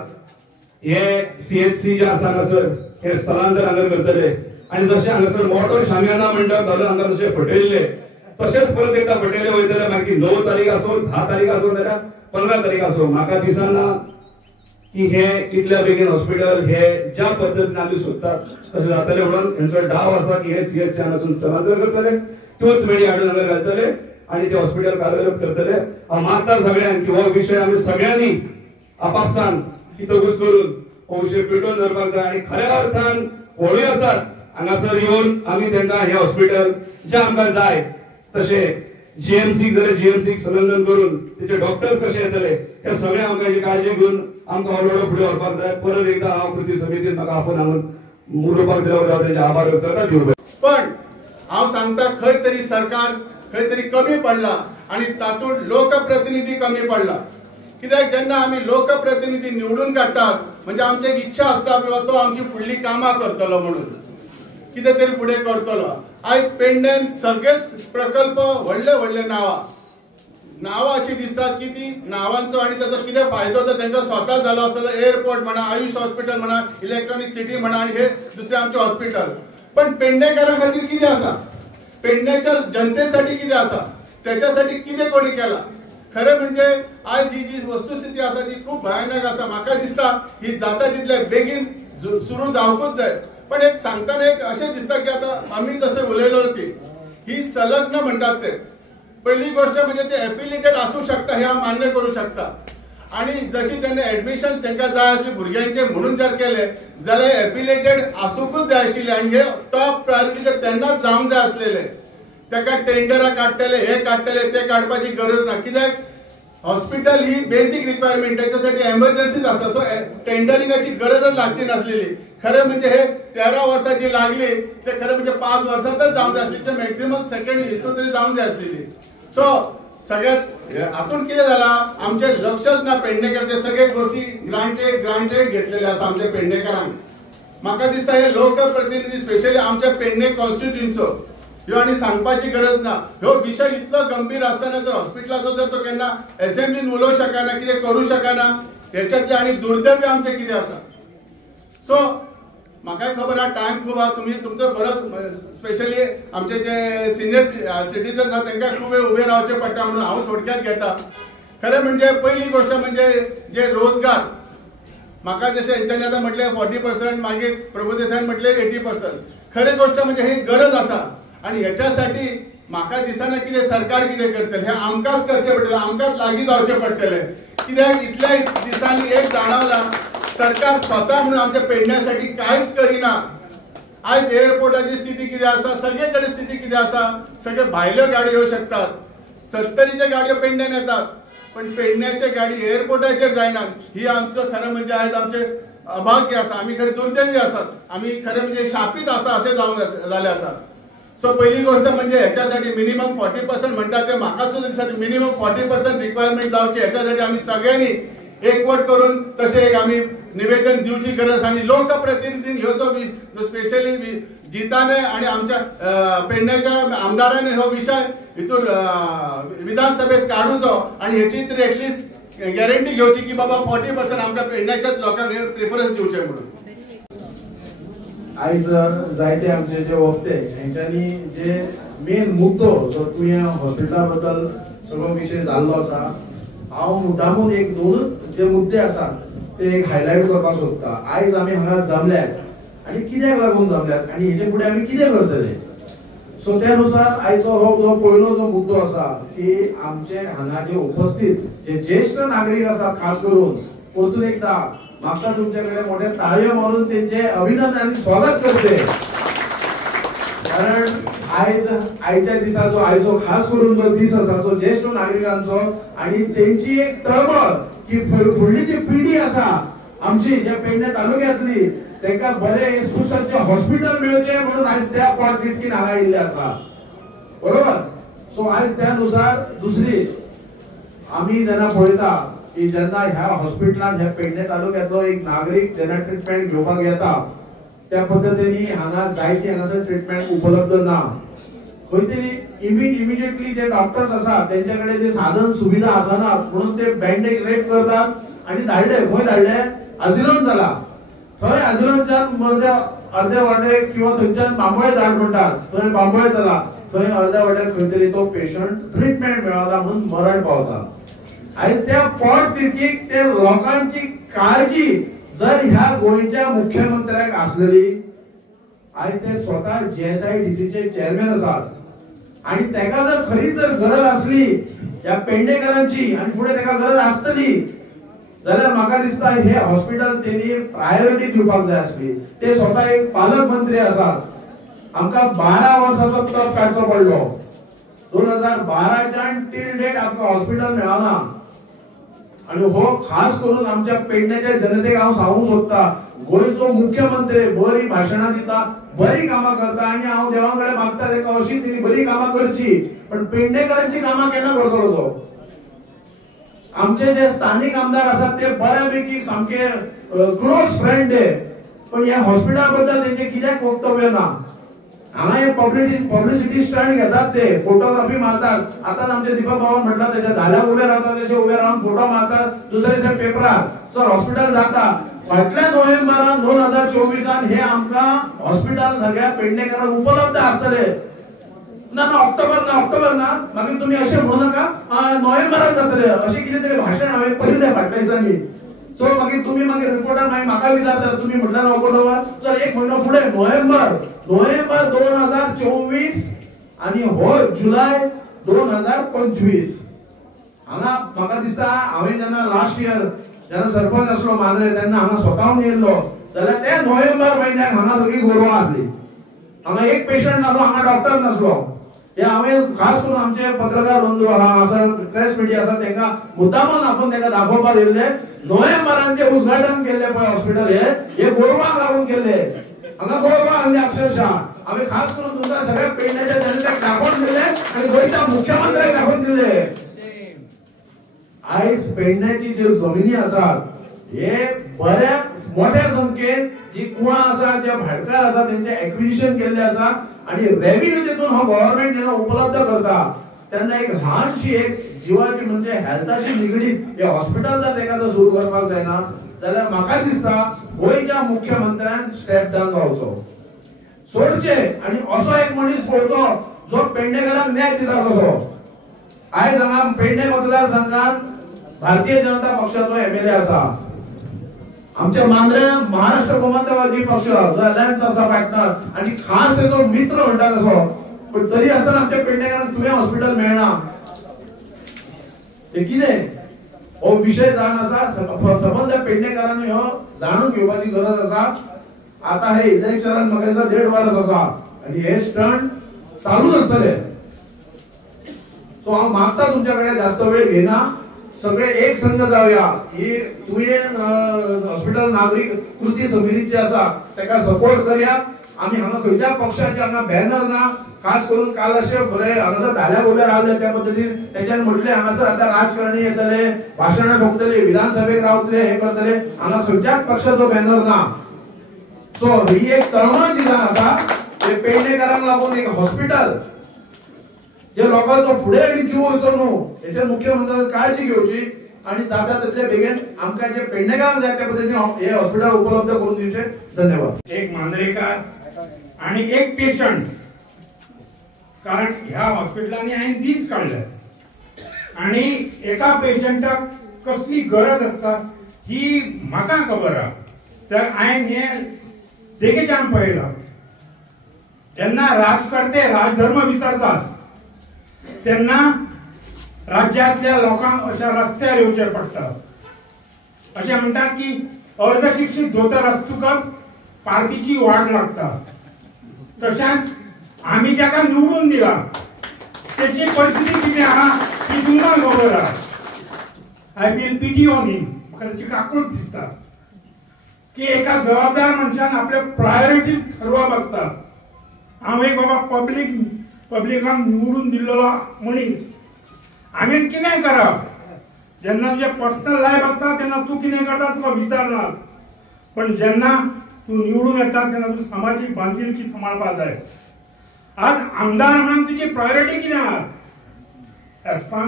हे सीएचसी जे आसा हांगासर हे स्थलांतर हांगा करतले आनी जशें हांगासर मोठो शामियाना म्हणटा घालून हांगा जशें फटयल्ले तशेंच परत एकदा फटयले वयतले मागीर 9 तारीख आसूं 10 तारीख आसूं जाल्यार 15 तारीख आसूं म्हाका दिसना की हे इतल्या बेगीन हॉस्पिटल हे ज्या पद्दतीन आमी सोदतात तशें जातलें म्हणून हेंचो डाव आसा की हे सीएचसी हांगासून स्थलांतर करतले त्योच मेडी हाडून हांगा घालतले आनी ते हॉस्पिटल कार्यरत करतले. हांव मागता सगळ्यांक की हो विशय आमी सगळ्यांनी आपापसांत कितगूच करून हो विशय पेटोवन धरपाक जाय. आनी खऱ्या अर्थान व्हडूय आसात हांगासर येवन आमी तांकां हे हॉस्पिटल जे आमकां जाय तशे जीएमसीक जाल्यार जीएमसीक संलग्न करून तेचे डॉक्टर्स कशे येतले हे सगळे आमकां हेची काळजी घेवन आमकां हळूहळू फुडें व्हरपाक जाय. परत एकदा हांव कृती समितीन म्हाका आपूण हांगा उलोवपाक दिलो वता तेचे आभार व्यक्त करता. देव पण हांव सांगता खंय तरी सरकार खंय तरी कमी पडला आनी तातूंत लोकप्रतिनिधी कमी पडला. कित्याक जेन्ना आमी लोकप्रतिनिधी निवडून काडटात म्हणजे आमची एक इच्छा आसता बाबा तो आमची फुडली कामां करतलो म्हणून कितें तरी फुडें करतलो. आयज पेडण्यान सगळेच प्रकल्प व्हडले नांवां अशी दिसतात की ती नांवांचो आनी ताचो कितें फायदो तो तांकां स्वता जालो आसतलो. एअरपोर्ट म्हणा आयुष हॉस्पिटल म्हणा इलेक्ट्रॉनिक सिटी म्हणा आनी हे दुसरे आमचे हॉस्पिटल. पण पेडणेकारां खातीर कितें आसा पेडण्याच्या जनतेसाठी कितें आसा त्याच्यासाठी कितें कोणी केला. खरें म्हणजे आज ही जी वस्तुस्थिती आसा ती खूप भयानक आसा. म्हाका दिसता ही जाता तितले बेगीन सुरू जावकूच जाय. पण एक सांगतना एक अशें दिसता की आता आमी जशें उलयलो ती ही संलग्न म्हणटात ते पहिली गोष्ट म्हणजे ते एफिलिएटेड आसूं शकता हे हांव मान्य करू शकता. आणि जशी त्यांनी ऍडमिशन तांकां जाय आसली भुरग्यांचे म्हणून जर केले जाल्यार एफिलिएटेड आसूंकूच जाय आशिल्ले आणि हे टॉप प्रायोरिटी जर तेन्नाच जावंक जाय आसलेले. ताका टेंडरां काडटले हे काडटले ते काडपाची गरज ना. कित्याक हॉस्पिटल ही बेसिक रिक्वायरमेंट त्याच्यासाठी एमर्जन्सीच आसता. सो टेंडरिंगाची गरजच लागची नासलेली. खरें म्हणजे हे 13 वर्सांची लागली ते खरें म्हणजे 5 वर्सांतच जावंक जाय आसली. मॅक्झिमम सेकंड हितून तरी जावंक जाय आसलेली. सो सगळ्यात हातून कितें जाला आमचे लक्षच ना पेडणेकरचे सगळे गोष्टी ग्रांटेड घेतलेले आसा आमच्या पेडणेकरांक. म्हाका दिसता हे लोकप्रतिनिधी स्पेशली आमच्या पेडणे कॉन्स्टिट्युएन्सीचो ह्यो आनी सांगपाची गरज ना. ह्यो विशय इतलो गंभीर आसतना जर हॉस्पिटलाचो जर तो केन्ना असेंब्लीन उलोवंक शकना कितें करूंक शकना हेच्यातले आनी दुर्दैव्य आमचे कितें आसा. सो म्हाकाय खबर आहा टायम खूब आहा तुमी तुमचो बरोच स्पेशली आमचे जे सिनियर सिटीजन्स आहा तांकां खूब वेळ उबे रावचें पडटा म्हणून हांव थोडक्यात घेता. खरें म्हणजे पहिली गोष्ट म्हणजे जे रोजगार म्हाका जशें हेंच्यांनी आतां म्हटलें 40% मागीर प्रभुदेसायन म्हटलें 80%. खरी गोष्ट म्हणजे ही गरज आसा आणि ह्याच्यासाठी म्हाका दिसना कितें सरकार कितें करतले हे आमकांच करचें पडटलें आमकांच लागीं जावचें पडटलें. कित्याक इतल्या दिसांनी एक जाणवला सरकार स्वता म्हणून आमच्या पेडण्यासाठी कांयच करिना. आज एअरपोर्टाची स्थिती कितें आसा सगळे कडेन स्थिती कितें आसा सगळे भायल्यो गाडयो येवं शकतात 70च्यो गाडयो पेडण्यान येतात पण पेडण्याचे गाडी एअरपोर्टाचेर जायनात. ही आमचं खरं म्हणजे आज आमचे अभाग्य आसा आमी खरें दुर्दैवी आसात आमी खरें म्हणजे शापीत आसा अशें जावंक जालें आतां. सो पहिली गोष्ट म्हणजे ह्याच्यासाठी मिनिमम 40% म्हणतात ते म्हाका सुद्दां दिसता मिनिमम 40% रिक्वायरमेंट जावची ह्याच्यासाठी आम्ही सगळ्यांनी एकवट करून तसे एक आम्ही निवेदन दिवची गरज आणि लोकप्रतिनिधींनी ह्यो जो स्पेशली जिताने आणि आमच्या पेडण्याच्या आमदारांनी हो विषय हितून विधानसभेत काढूचो आणि ह्याची तरी एटलीस्ट गॅरंटी घेवची की बाबा 40% आमच्या पेडण्याच्याच लोकांक प्रिफरन्स दिवचे म्हणून. आयज जायते आमचे जे वक्ते हेंच्यांनी जे मेन मुद्दो जो तुवें हॉस्पिटला बद्दल सगळो विशय जाल्लो आसा हांव मुद्दामून एक दोनूच जे मुद्दे आसा ते एक हायलायट करपाक सोदता. आयज आमी हांगा जमल्यात आनी कित्याक लागून जमल्यात आनी हेचे फुडें आमी कितें करतले. सो त्या नुसार आयचो हो जो पयलो जो मुद्दो आसा की आमचे हांगा जे उपस्थित जे ज्येष्ठ नागरीक आसात खास करून परतून एकदा म्हाका तुमच्याकडे मोठे ताळयो मारून त्यांचे अभिनंदन आणि स्वागत करते. कारण आयच्या दिसाचो आयचो खास करून जो दीस आसा तो ज्येष्ठ नागरिकांचो आणि त्यांची एक तळमळ की फुडली जी पिढी आसा आमची ज्या पेडणे तालुक्यातली तांकां बरे सुसज्ज हॉस्पिटल मेळचे म्हणून आज त्या पॉलिटिकीन हांगा आयिल्ले आसा बरोबर. सो आज त्यानुसार दुसरी आम्ही जेन्ना पळयता की जेन्ना ह्या हॉस्पिटलान ह्या पेडणे तालुक्यातलो एक नागरीक जेन्ना ट्रीटमेंट घेवपाक येता त्या पद्धतीने हांगा जायती हांगासर ट्रीटमेंट उपलब्ध ना. खंय तरी इमिडिएटली जे डॉक्टर्स आसा त्यांच्याकडे जे साधन सुविधा आसनात म्हणून ते बँडेज रेप करतात आणि धाडले खंय धाडले आझिलोन जाला थंय आझिलोनच्यान मर्दे अर्धे वडे किंवा थंयच्यान बांबोळे धाड म्हणटात थंय बांबोळे जाला थंय अर्ध्या वड्याक खंय तरी तो पेशंट ट्रीटमेंट मेळना म्हणून मरण पावता. आणि त्या पॉट तिकीक ते लोकांची काळजी जर ह्या गोयच्या मुख्यमंत्र्याक असलेली आज ते स्वतः GSIDC चे चेअरमॅन असतात आणि त्याका जर खरी जर गरज असली या पेडणेकरांची आणि पुढे त्याका गरज असतली जाल्यार म्हाका दिसता हे हॉस्पिटल त्यांनी प्रायोरिटी दिवपाक जाय असली. ते स्वतः एक पालकमंत्री आसात आमकां 12 वर्साचो तप काडचो पडलो 2012च्यान टिल डेट आमकां हॉस्पिटल मेळना. आणि हो खास करून आमच्या पेडण्याच्या जनतेक हांव सांगूंक सोदता गोंयचो मुख्यमंत्री बरी भाशणां दिता बरी कामां करता आणि हांव देवा कडेन मागता ताका अशी तिणी बरी कामां करची पण पेडणेकरांची कामां केन्ना करतलो तो. आमचे जे स्थानिक आमदार आसात ते बऱ्यापैकी सामके क्लोज फ्रेंड ते पण ह्या हॉस्पिटला बद्दल त्यांचे कित्याक वक्तव्य ना. हांगा हे पब्लिसिटी स्टंट घेतात ते फोटोग्राफी मारतात. आताच आमचे दीपक बाबा म्हटलं त्याच्या धाल्याक उभे राहतात तसे उभे राहून फोटो मारतात दुसरे दिसा पेपरार चल हॉस्पिटल जाता. फाटल्या नोव्हेंबरान 2024 हे आमकां हॉस्पिटल सगळ्या पेडणेकरांक उपलब्ध आसतले. ना ऑक्टोबर ना मागीर तुम्ही अशें म्हणू नाका नोव्हेंबराक जातले अशें कितें तरी भाशण हांवें पयलें फाटल्या दिसांनी. सो मागीर तुम्ही मागीर रिपोर्टार मागीर म्हाका विचारता तुम्ही म्हटल्यार ऑक्टोबर चल एक म्हयनो फुडें नोव्हेंबर 2024 आणि हो जुलय 2025 हांगा म्हाका दिसता हांवें जेन्ना लास्ट इयर जेन्ना सरपंच आसलो मांद्रे तेन्ना हांगा स्वताहून येयल्लो जाल्यार ते नोव्हेंबर म्हयन्याक हांगा सगळी गोरवां आसली. हांगा एक पेशंट नासलो हांगा डॉक्टर नासलो. हे हांवें खास करून आमचे पत्रकार बंधू आसा प्रेस मिडिया आसा तांकां मुद्दामून आपण तांकां दाखोवपाक येयल्ले नोव्हेंबरान जे उद्घाटन केल्ले पळय हॉस्पिटल हे गोरवांक लागून केल्ले. हांगा गोरवां हाडले अक्षरशः हांवें खास करून तुमकां सगळ्या पेडण्याच्या जनतेक दाखोवन दिले आणि गोंयच्या मुख्यमंत्र्याक दाखोवन दिले आयज पेडण्याची ज्यो जमिनी आसात हे बऱ्या मोठ्या संख्येन जी कुळां आसा जे भाटकार आसा त्यांचे एक्विजिशन केल्ले आसा आणि रेव्हेन्यू तेतून हो गव्हर्नमेंट जेन्ना उपलब्ध करता तेन्ना एक ल्हानशी एक जिवाची म्हणजे हेल्थाशी निगडीत हे हॉस्पिटल जर एखादं सुरू करपाक जायना जाल्यार म्हाका दिसता गोंयच्या मुख्यमंत्र्यान स्टेप डावन जावचो सोडचे आणि असो एक मनीस पळोवचो जो पेडणेकारांक न्याय दिता कसो. आयज हांगा पेडणे मतदारसंघात भारतीय जनता पक्षाचो एमएलए आसा. आमच्या मांद्र्या महाराष्ट्र गोमंतकवादी पक्ष जो अलायन्स आसा पार्टनर आणि खास तेजो मित्र म्हणटा तसो, पण तरी आसतना आमच्या पेडणेकारांक तुवें हॉस्पिटल मेळना ते कितें हो विषय जावन आसा. संबंध पेडणेकारांनी हो जाणून घेवपाची गरज आसा. आता हे इलेक्शनात म्हाका दिसता 1.5 वर्स आसा आणि हे स्टंट चालूच आसतले. सो हांव मागता तुमच्याकडे जास्त वेळ घेना, सगळे एक संघ जावया. ही तुवें हॉस्पिटल नागरिक कृती समितीचे आसा ताका सपोर्ट करया. आम्ही हांगा खंयच्या पक्षाचे हांगा बॅनर ना, खास करून काल अशे बरे हांगासर धाल्या उबे रावले त्या पद्दतीन तेच्यान म्हटले हांगासर आता राजकारणी येतले, भाशणां ठोकतले, विधानसभेक रावतले, हे करतले. हांगा खंयच्याच पक्षाचो बॅनर ना. सो ही एक तळमळ जी जावन आसा ते पेडणेकारांक लागून एक हॉस्पिटल जे लोकांचो फुडें आनी जीव वचो न्हू हेचेर मुख्यमंत्र्यान काळजी घेवची आणि जाता तितले बेगीन आमकां जे पेडणेकारांक जाय त्या पद्दतीन हे हॉस्पिटल उपलब्ध करून दिवचे. धन्यवाद. एक मांद्रेकार आणि एक पेशंट, कारण ह्या हॉस्पिटलांनी हांवें दीस काढले आणि एका पेशंटाक कसली गरज आसता ही म्हाका खबर आहा. तर हांवें हे देगेच्यान पळयलां जेन्ना राजकर्ते राजधर्म विसरतात तेन्ना राज्यांतल्या लोकांक अशा रस्त्यार येवचें पडटा. अशें म्हणटात की अर्धशिक्षीत धोतर आसतकच पार्टीची वाट लागता. तशेंच आमी जाका निवडून दिला तेची परिस्थिती कितें आहा ती तुमकां खबर आहा. आय फील पिटी ऑन हिम. म्हाका ताची काकूळट दिसता की एका जबाबदार मनशान आपले प्रायोरिटी ठरवप आसता. हांव एक बाबा पब्लिकान निवडून दिल्लो मनीस, हांवें कितें करप जेन्ना तुजें पर्सनल लायफ आसता तेन्ना तूं कितें करता तुका विचारनात, पण जेन्ना तूं निवडून येता तेन्ना तूं समाजीक बांदिलकी सांबाळपाक जाय. आज आमदार म्हणून तुजी प्रायोरिटी कितें आहा? एस्पां,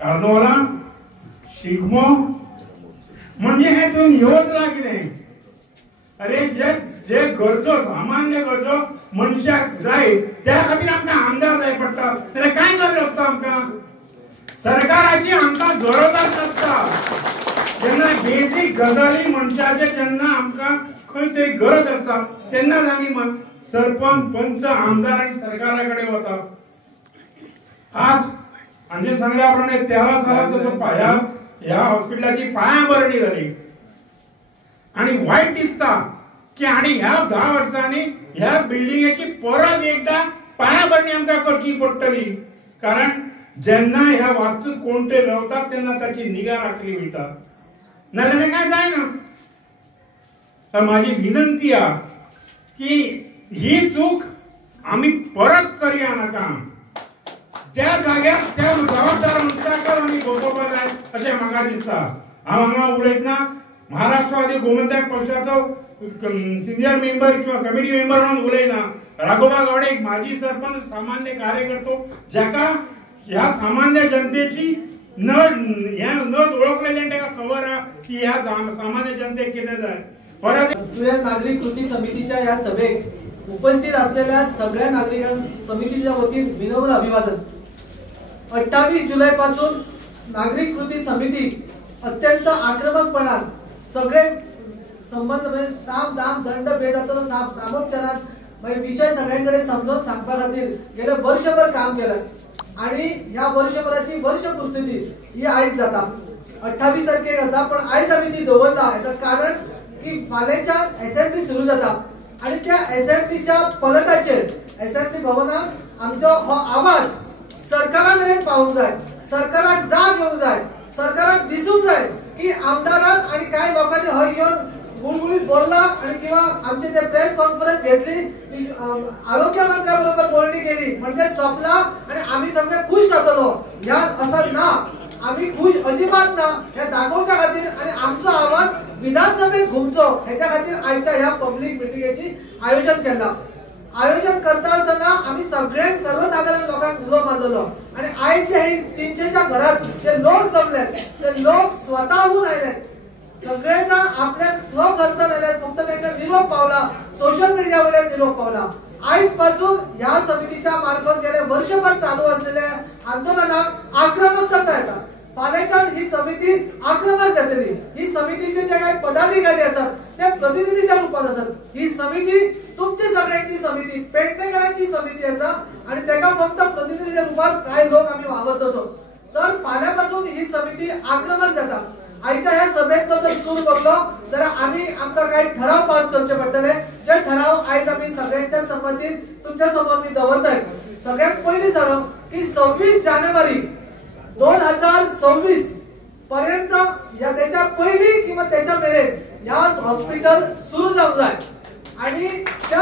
कार्नवालां, शिगमो म्हणजे हे तुवें येवचला कितें? अरे जे गरजो सामान्य गरजो मनशाक जाय त्या खातीर आमकां आमदार जाय पडटा. जाल्यार काय गरज आसता आमकां? सरकाराची आमकां गरजच आसता. जेन्ना बेजीक गजाली मनशाचे जेन्ना आमकां खंय तरी गरज आसता तेन्नाच आमी सरपंच, पंच, आमदार आनी सरकारा कडेन वता. आज हांचे सांगल्या प्रमाणे 13 सालांत जसो ह्या हॉस्पिटलाची पायाभरणी जाली आणि वायट दिसता की आणि ह्या 10 वर्सांनी ह्या बिल्डिंगेची परत एकदा पायाभरणी आमकां करची पडटली. कारण जेन्ना ह्या वास्तूत कोण ते रावतात तेन्ना ताची निगा राखली वयता, नाजाल्यार काय जायना. तर माझी विनंती आहा की ही चूक आमी परत करया नाका. त्या जाग्यार त्या जबाबदार मनशाक आमी भोगोवपाक जाय अशें म्हाका दिसता. हांव हांगा उलयतना महाराष्ट्रवादी गोमंतक पक्षाचो सिनियर मेंबर किंवा कमिटी मेंबर म्हणून उलयना. राघोबा गावडे एक माजी सरपंच, सामान्य कार्यकर्तो, जाका ह्या सामान्य जनतेची न ओळखलेल्यान ताका खबर आहा की ह्या सामान्य जनतेक कितें जाय. परत नागरिक कृती समितीच्या या सभेत उपस्थित असलेल्या सगळ्या नागरिकां समितीच्या वतीन विनम्र अभिवादन. 28 जुलै पासून नागरिक कृती समिती अत्यंत आक्रमकपणात सगळे संबंध म्हणजे साम दाम दंड भेदाचो सामोपचारात विषय सगळ्यांकडे समजावून सांगपा खातीर गेले वर्षभर काम केलं आणि या वर्षभराची वर्षपूर्ती ही आयज जाता. 28 तारखेक आसा, पण आयज आमी ती दवरला. हेचं कारण की फाल्यांच्या असेंब्ली सुरू जाता आणि त्या असेंब्लीच्या पलटाचेर असेंब्ली भवनात आमचो हो आवाज सरकारा मेरेन पावूंक जाय, सरकाराक जाग येवंक जाय, सरकाराक दिसूंक जाय की आमदारान आणि काय लोकांनी हय येवन गुळगुळीत बोलला आणि किंवा आमचे ते प्रेस कॉन्फरन्स घेतली, आरोग्य मंत्र्या बरोबर बोलणी केली म्हणजे सोपला आणि आम्ही सगळे खुश जातलो. ह्या असं ना. आम्ही खुश अजिबात ना हे दाखवच्या खातीर आणि आमचो आवाज विधानसभेत घुमचो ह्याच्या खातीर आयच्या ह्या पब्लिक मिटिंगेची आयोजन केला. आयोजन करता आसतना आम्ही सगळ्यांक सर्वसाधारण लोकांक उलो मारलेलो आणि आयज जे 300च्या घरात जे लोक जमले ते लोक स्वतःहून आयले. सगळे जण आपल्या स्वखर्चान आयले. फक्त त्यांना निरोप पावला, सोशल मीडिया वयल्यान निरोप पावला. आयज पासून ह्या समितीच्या मार्फत गेले वर्षभर चालू असलेल्या आंदोलनाक आक्रमकता येता. फाल्यांच्यान ही समिती आक्रमक जातली. ही समितीचे जे काही पदाधिकारी असतात ते प्रतिनिधीच्या रूपात असतात. ही समिती तुमची सगळ्यांची समिती, पेडणेकरांची समिती असा आणि त्याका फक्त प्रतिनिधीच्या रूपात काही लोक आम्ही वावरतसो. तर फाल्यापासून ही समिती आक्रमक जाता. आयच्या ह्या सभेत जर सूर पडलो तर आमकां काही ठराव पास करचे पडटले. जे ठराव आयज आम्ही सगळ्यांच्या संमतीन तुमच्या समोर मी दवरताय. सगळ्यात पयलीं सांगो की 26 जानेवारी 2026 पर्यंत या त्याच्या पहिली किंवा त्याच्या मेरेन ह्या हॉस्पिटल सुरू जावंक जाय आणि त्या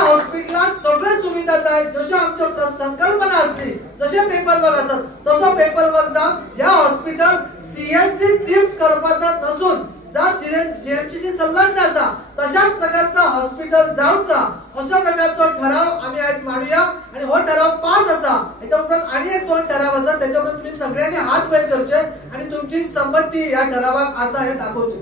हॉस्पिटलात सगळे सुविधा जाय. जशा आमच्या संकल्पना असली, जसे पेपरवर्क असतात तसो पेपरवर्क जावन ह्या हॉस्पिटल सीएनसी शिफ्ट करपाचा नसून जा जीएमसीची संलग्न असा तशाच प्रकारचा हॉस्पिटल जावचा अशा प्रकारचा ठराव आम्ही आज मांडूया. आणि हो ठराव पास असा. याच्या उपरांत आणि एक 2 ठराव असतात त्याच्यावर तुम्ही सगळ्यांनी हात वयर करचे आणि तुमची संमती या ठरावाक असा हे दाखवचे.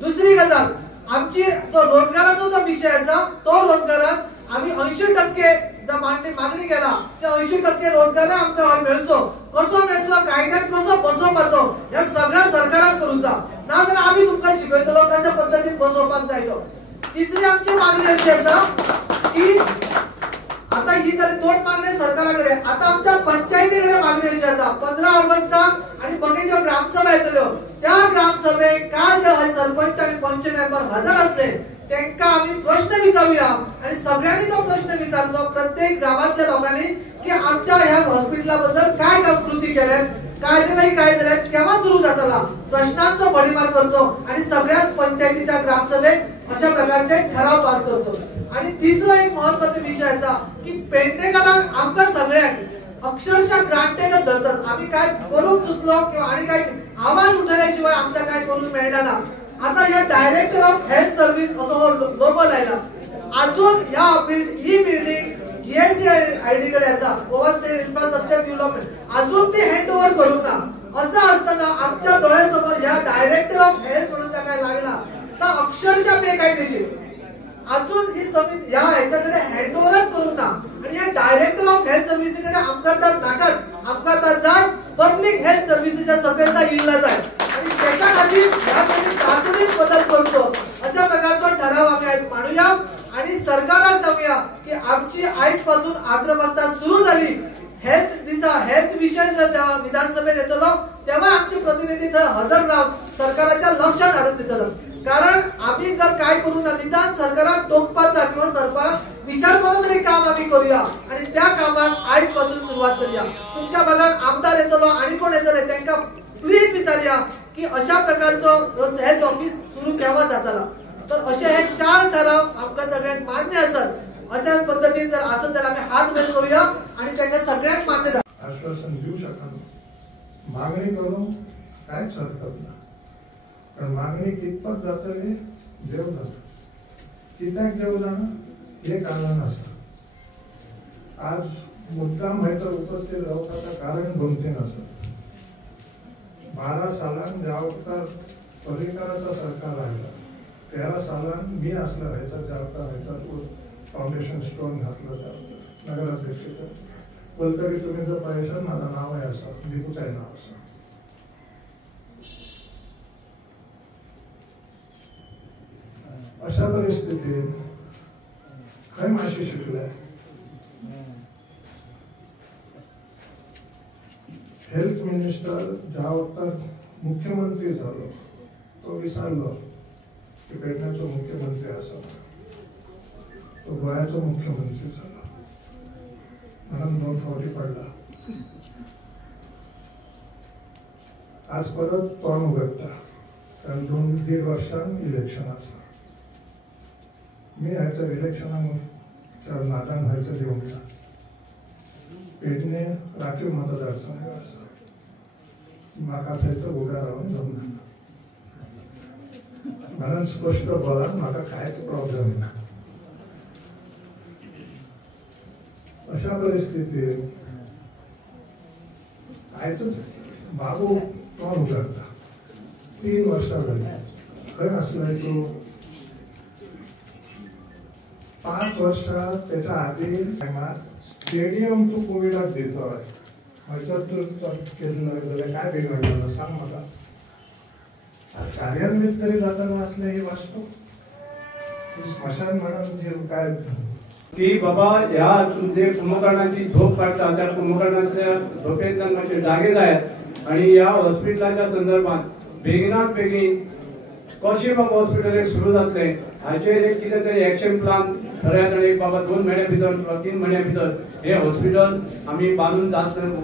दुसरी गजाल आमची जो रोजगाराचा जो विषय असा तो रोजगारात आम्ही 80% जो मागणी केला त्या 80% रोजगार आमकां मेळचो. कसो मेळचो, कायद्यात कसो बसोवपाचो या सगळ्या सरकारान करूचा. ना जाल्यार आम्ही तुमकां शिकयतलो कशा पद्धतीन बसोवपाक जाय तो. तिसरी आमची मागणी अशी आसा की आता ही जाली 2 मागण्या सरकाराकडे. आता आमच्या पंचायतीकडे मागणी अशी आसा 15 ऑगस्टाक आणि मगे ज्यो ग्रामसभा येतल्यो त्या ग्रामसभेक काल जे सरपंच आणि पंच मेंबर हजर असले त्यांना आम्ही प्रश्न विचारूया आणि सगळ्यांनी तो प्रश्न विचारतो प्रत्येक गावातल्या लोकांनी की आमच्या ह्या हॉस्पिटलाबद्दल काय कृती केल्यात, कार्यवाही काय झाल्यात, केव्हा सुरू जातला, प्रश्नांचा भडीमार करतो आणि सगळ्याच पंचायतीच्या ग्रामसभेत अशा प्रकारचे ठराव पास करतो. आणि तिसरा एक महत्त्वाचा विषय असा की पेडणेकरांक आमकां सगळ्यांक अक्षरशः ग्रांटेडच धरतात. आम्ही काय करूंक सुचलो किंवा आणि काय आवाज उठवल्याशिवाय आमच्या काय करून मेळना ना. आता या डायरेक्टर ऑफ हेल्थ सर्व्हिस असो लोगो लायला. अजून ही बिल्डिंग जीएसटी कडे असा, गोवा स्टेट इन्फ्रास्ट्रक्चर डेव्हलपमेंट, अजून ते हँड ओव्हर करूंक ना. असं असताना आमच्या डोळ्यासमोर या डायरेक्टर ऑफ हेल्थ म्हणून काय लागला तर अक्षरशः बेकायदेशीर अजून ही समिती या ह्याच्याकडे हँड ओव्हरच करूंक ना. आणि या डायरेक्टर ऑफ हेल्थ सर्व्हिसेकडे आमकां तर नाकाच, आमकां तर जाय पब्लिक हेल्थ सर्व्हिसेच्या सगळ्यांना इल्ला जाय आणि त्याच्या खातीर यासाठी तातडीत बदल करतो अशा प्रकारचा ठराव आम्ही आज मांडूया आणि सरकारला सांगूया की आमची आजपासून आक्रमकता सुरू झाली. हेल्थ विषय जेव्हा विधानसभेत येतलो तेव्हा आमचे प्रतिनिधी हजर राहून सरकारच्या लक्षात आणून देतलो. कारण आम्ही जर काय करू ना निदान सरकारात टोकपाचा किंवा सरकारात विचारपाचा तरी काम आम्ही करूया आणि त्या कामात आजपासून सुरुवात करूया. तुमच्या भागात आमदार येतलो आणि कोण येतले त्यांना प्लीज विचारूया की अशा प्रकारचं हेल्थ ऑफिस सुरू केव्हा जातला. तर असे हे 4 ठराव आमकां सगळ्यांक मान्य असत. अशाच पद्धतीने जर असं तर आम्ही हात वर करूया आणि त्यांना सगळ्यांक मान्य आश्वासन देऊ शकता. मागणी करून कांयच हरकत ना. कारण मागणी कितपत जातली देव जाता. कित्याक देव जाणा हे कारण आसा. आज मुद्दाम हायसर उपस्थित रावपाचं कारण 2-3 आसा. 12 सालांत ज्या वखदार पर्रीकरांचं सरकार आयला 13 सालांत मी आसलो हायसर फाउंडेशन स्टोन घातलो नगराध्यक्षाचो. वलतरी तुम्ही जर पळयशात माझं नावय आसा, दिपूचाय नाव आसा. अशा परिस्थितीत खंय मातशें शिकले. हेल्थ मिनिस्टर ज्या वखदार मुख्यमंत्री जालो तो विचारलो की पेडण्याचो मुख्यमंत्री आसा, तो गोंयाचो मुख्यमंत्री जालो. म्हणून 2 फावटी पडला. आज परत तोंड उगडटा कारण 2-1.5 वर्षांत इलेक्शन आसा. मी ह्याच्या इलेक्शनाक नादान हायसर येवंक ना. पेडणे राखीव मतदारसंघ आसा, म्हाका थंयचो उबें रावूंक जमना, म्हणून स्पश्ट बोलान म्हाका कांयच प्रॉब्लेम ना. अशा परिस्थितीत आयचो बाबू कोण उगडटा, 3 वर्सां जाली. खंय आसलोय तूं? 5 वर्सां तेच्या आदीं टायमार स्टेडियम तूं कोविडाक दितोय, खंयसर तूं केल्लो जाल्यार काय बिगडलेलो सांग म्हाका. कार्यान्वीत तरी जाताना असले ही वास्तव स्मशान म्हणून जे काय की बाबा ह्या तुमचे कुंभकर्णाची झोप काढता, त्या कुंभकर्णाच्या झोपेंतल्यान मातशे जागे जायात आणि ह्या हॉस्पिटलाच्या संदर्भात बेगिनात बेगीन कशें बाबा हॉस्पिटल एक सुरू जातलें हाचेर एक कितें तरी एक्शन प्लान ठरयात आनी बाबा 2 म्हयन्या भितर किंवा 3 म्हयन्या भितर हे हॉस्पिटल आमी बांदून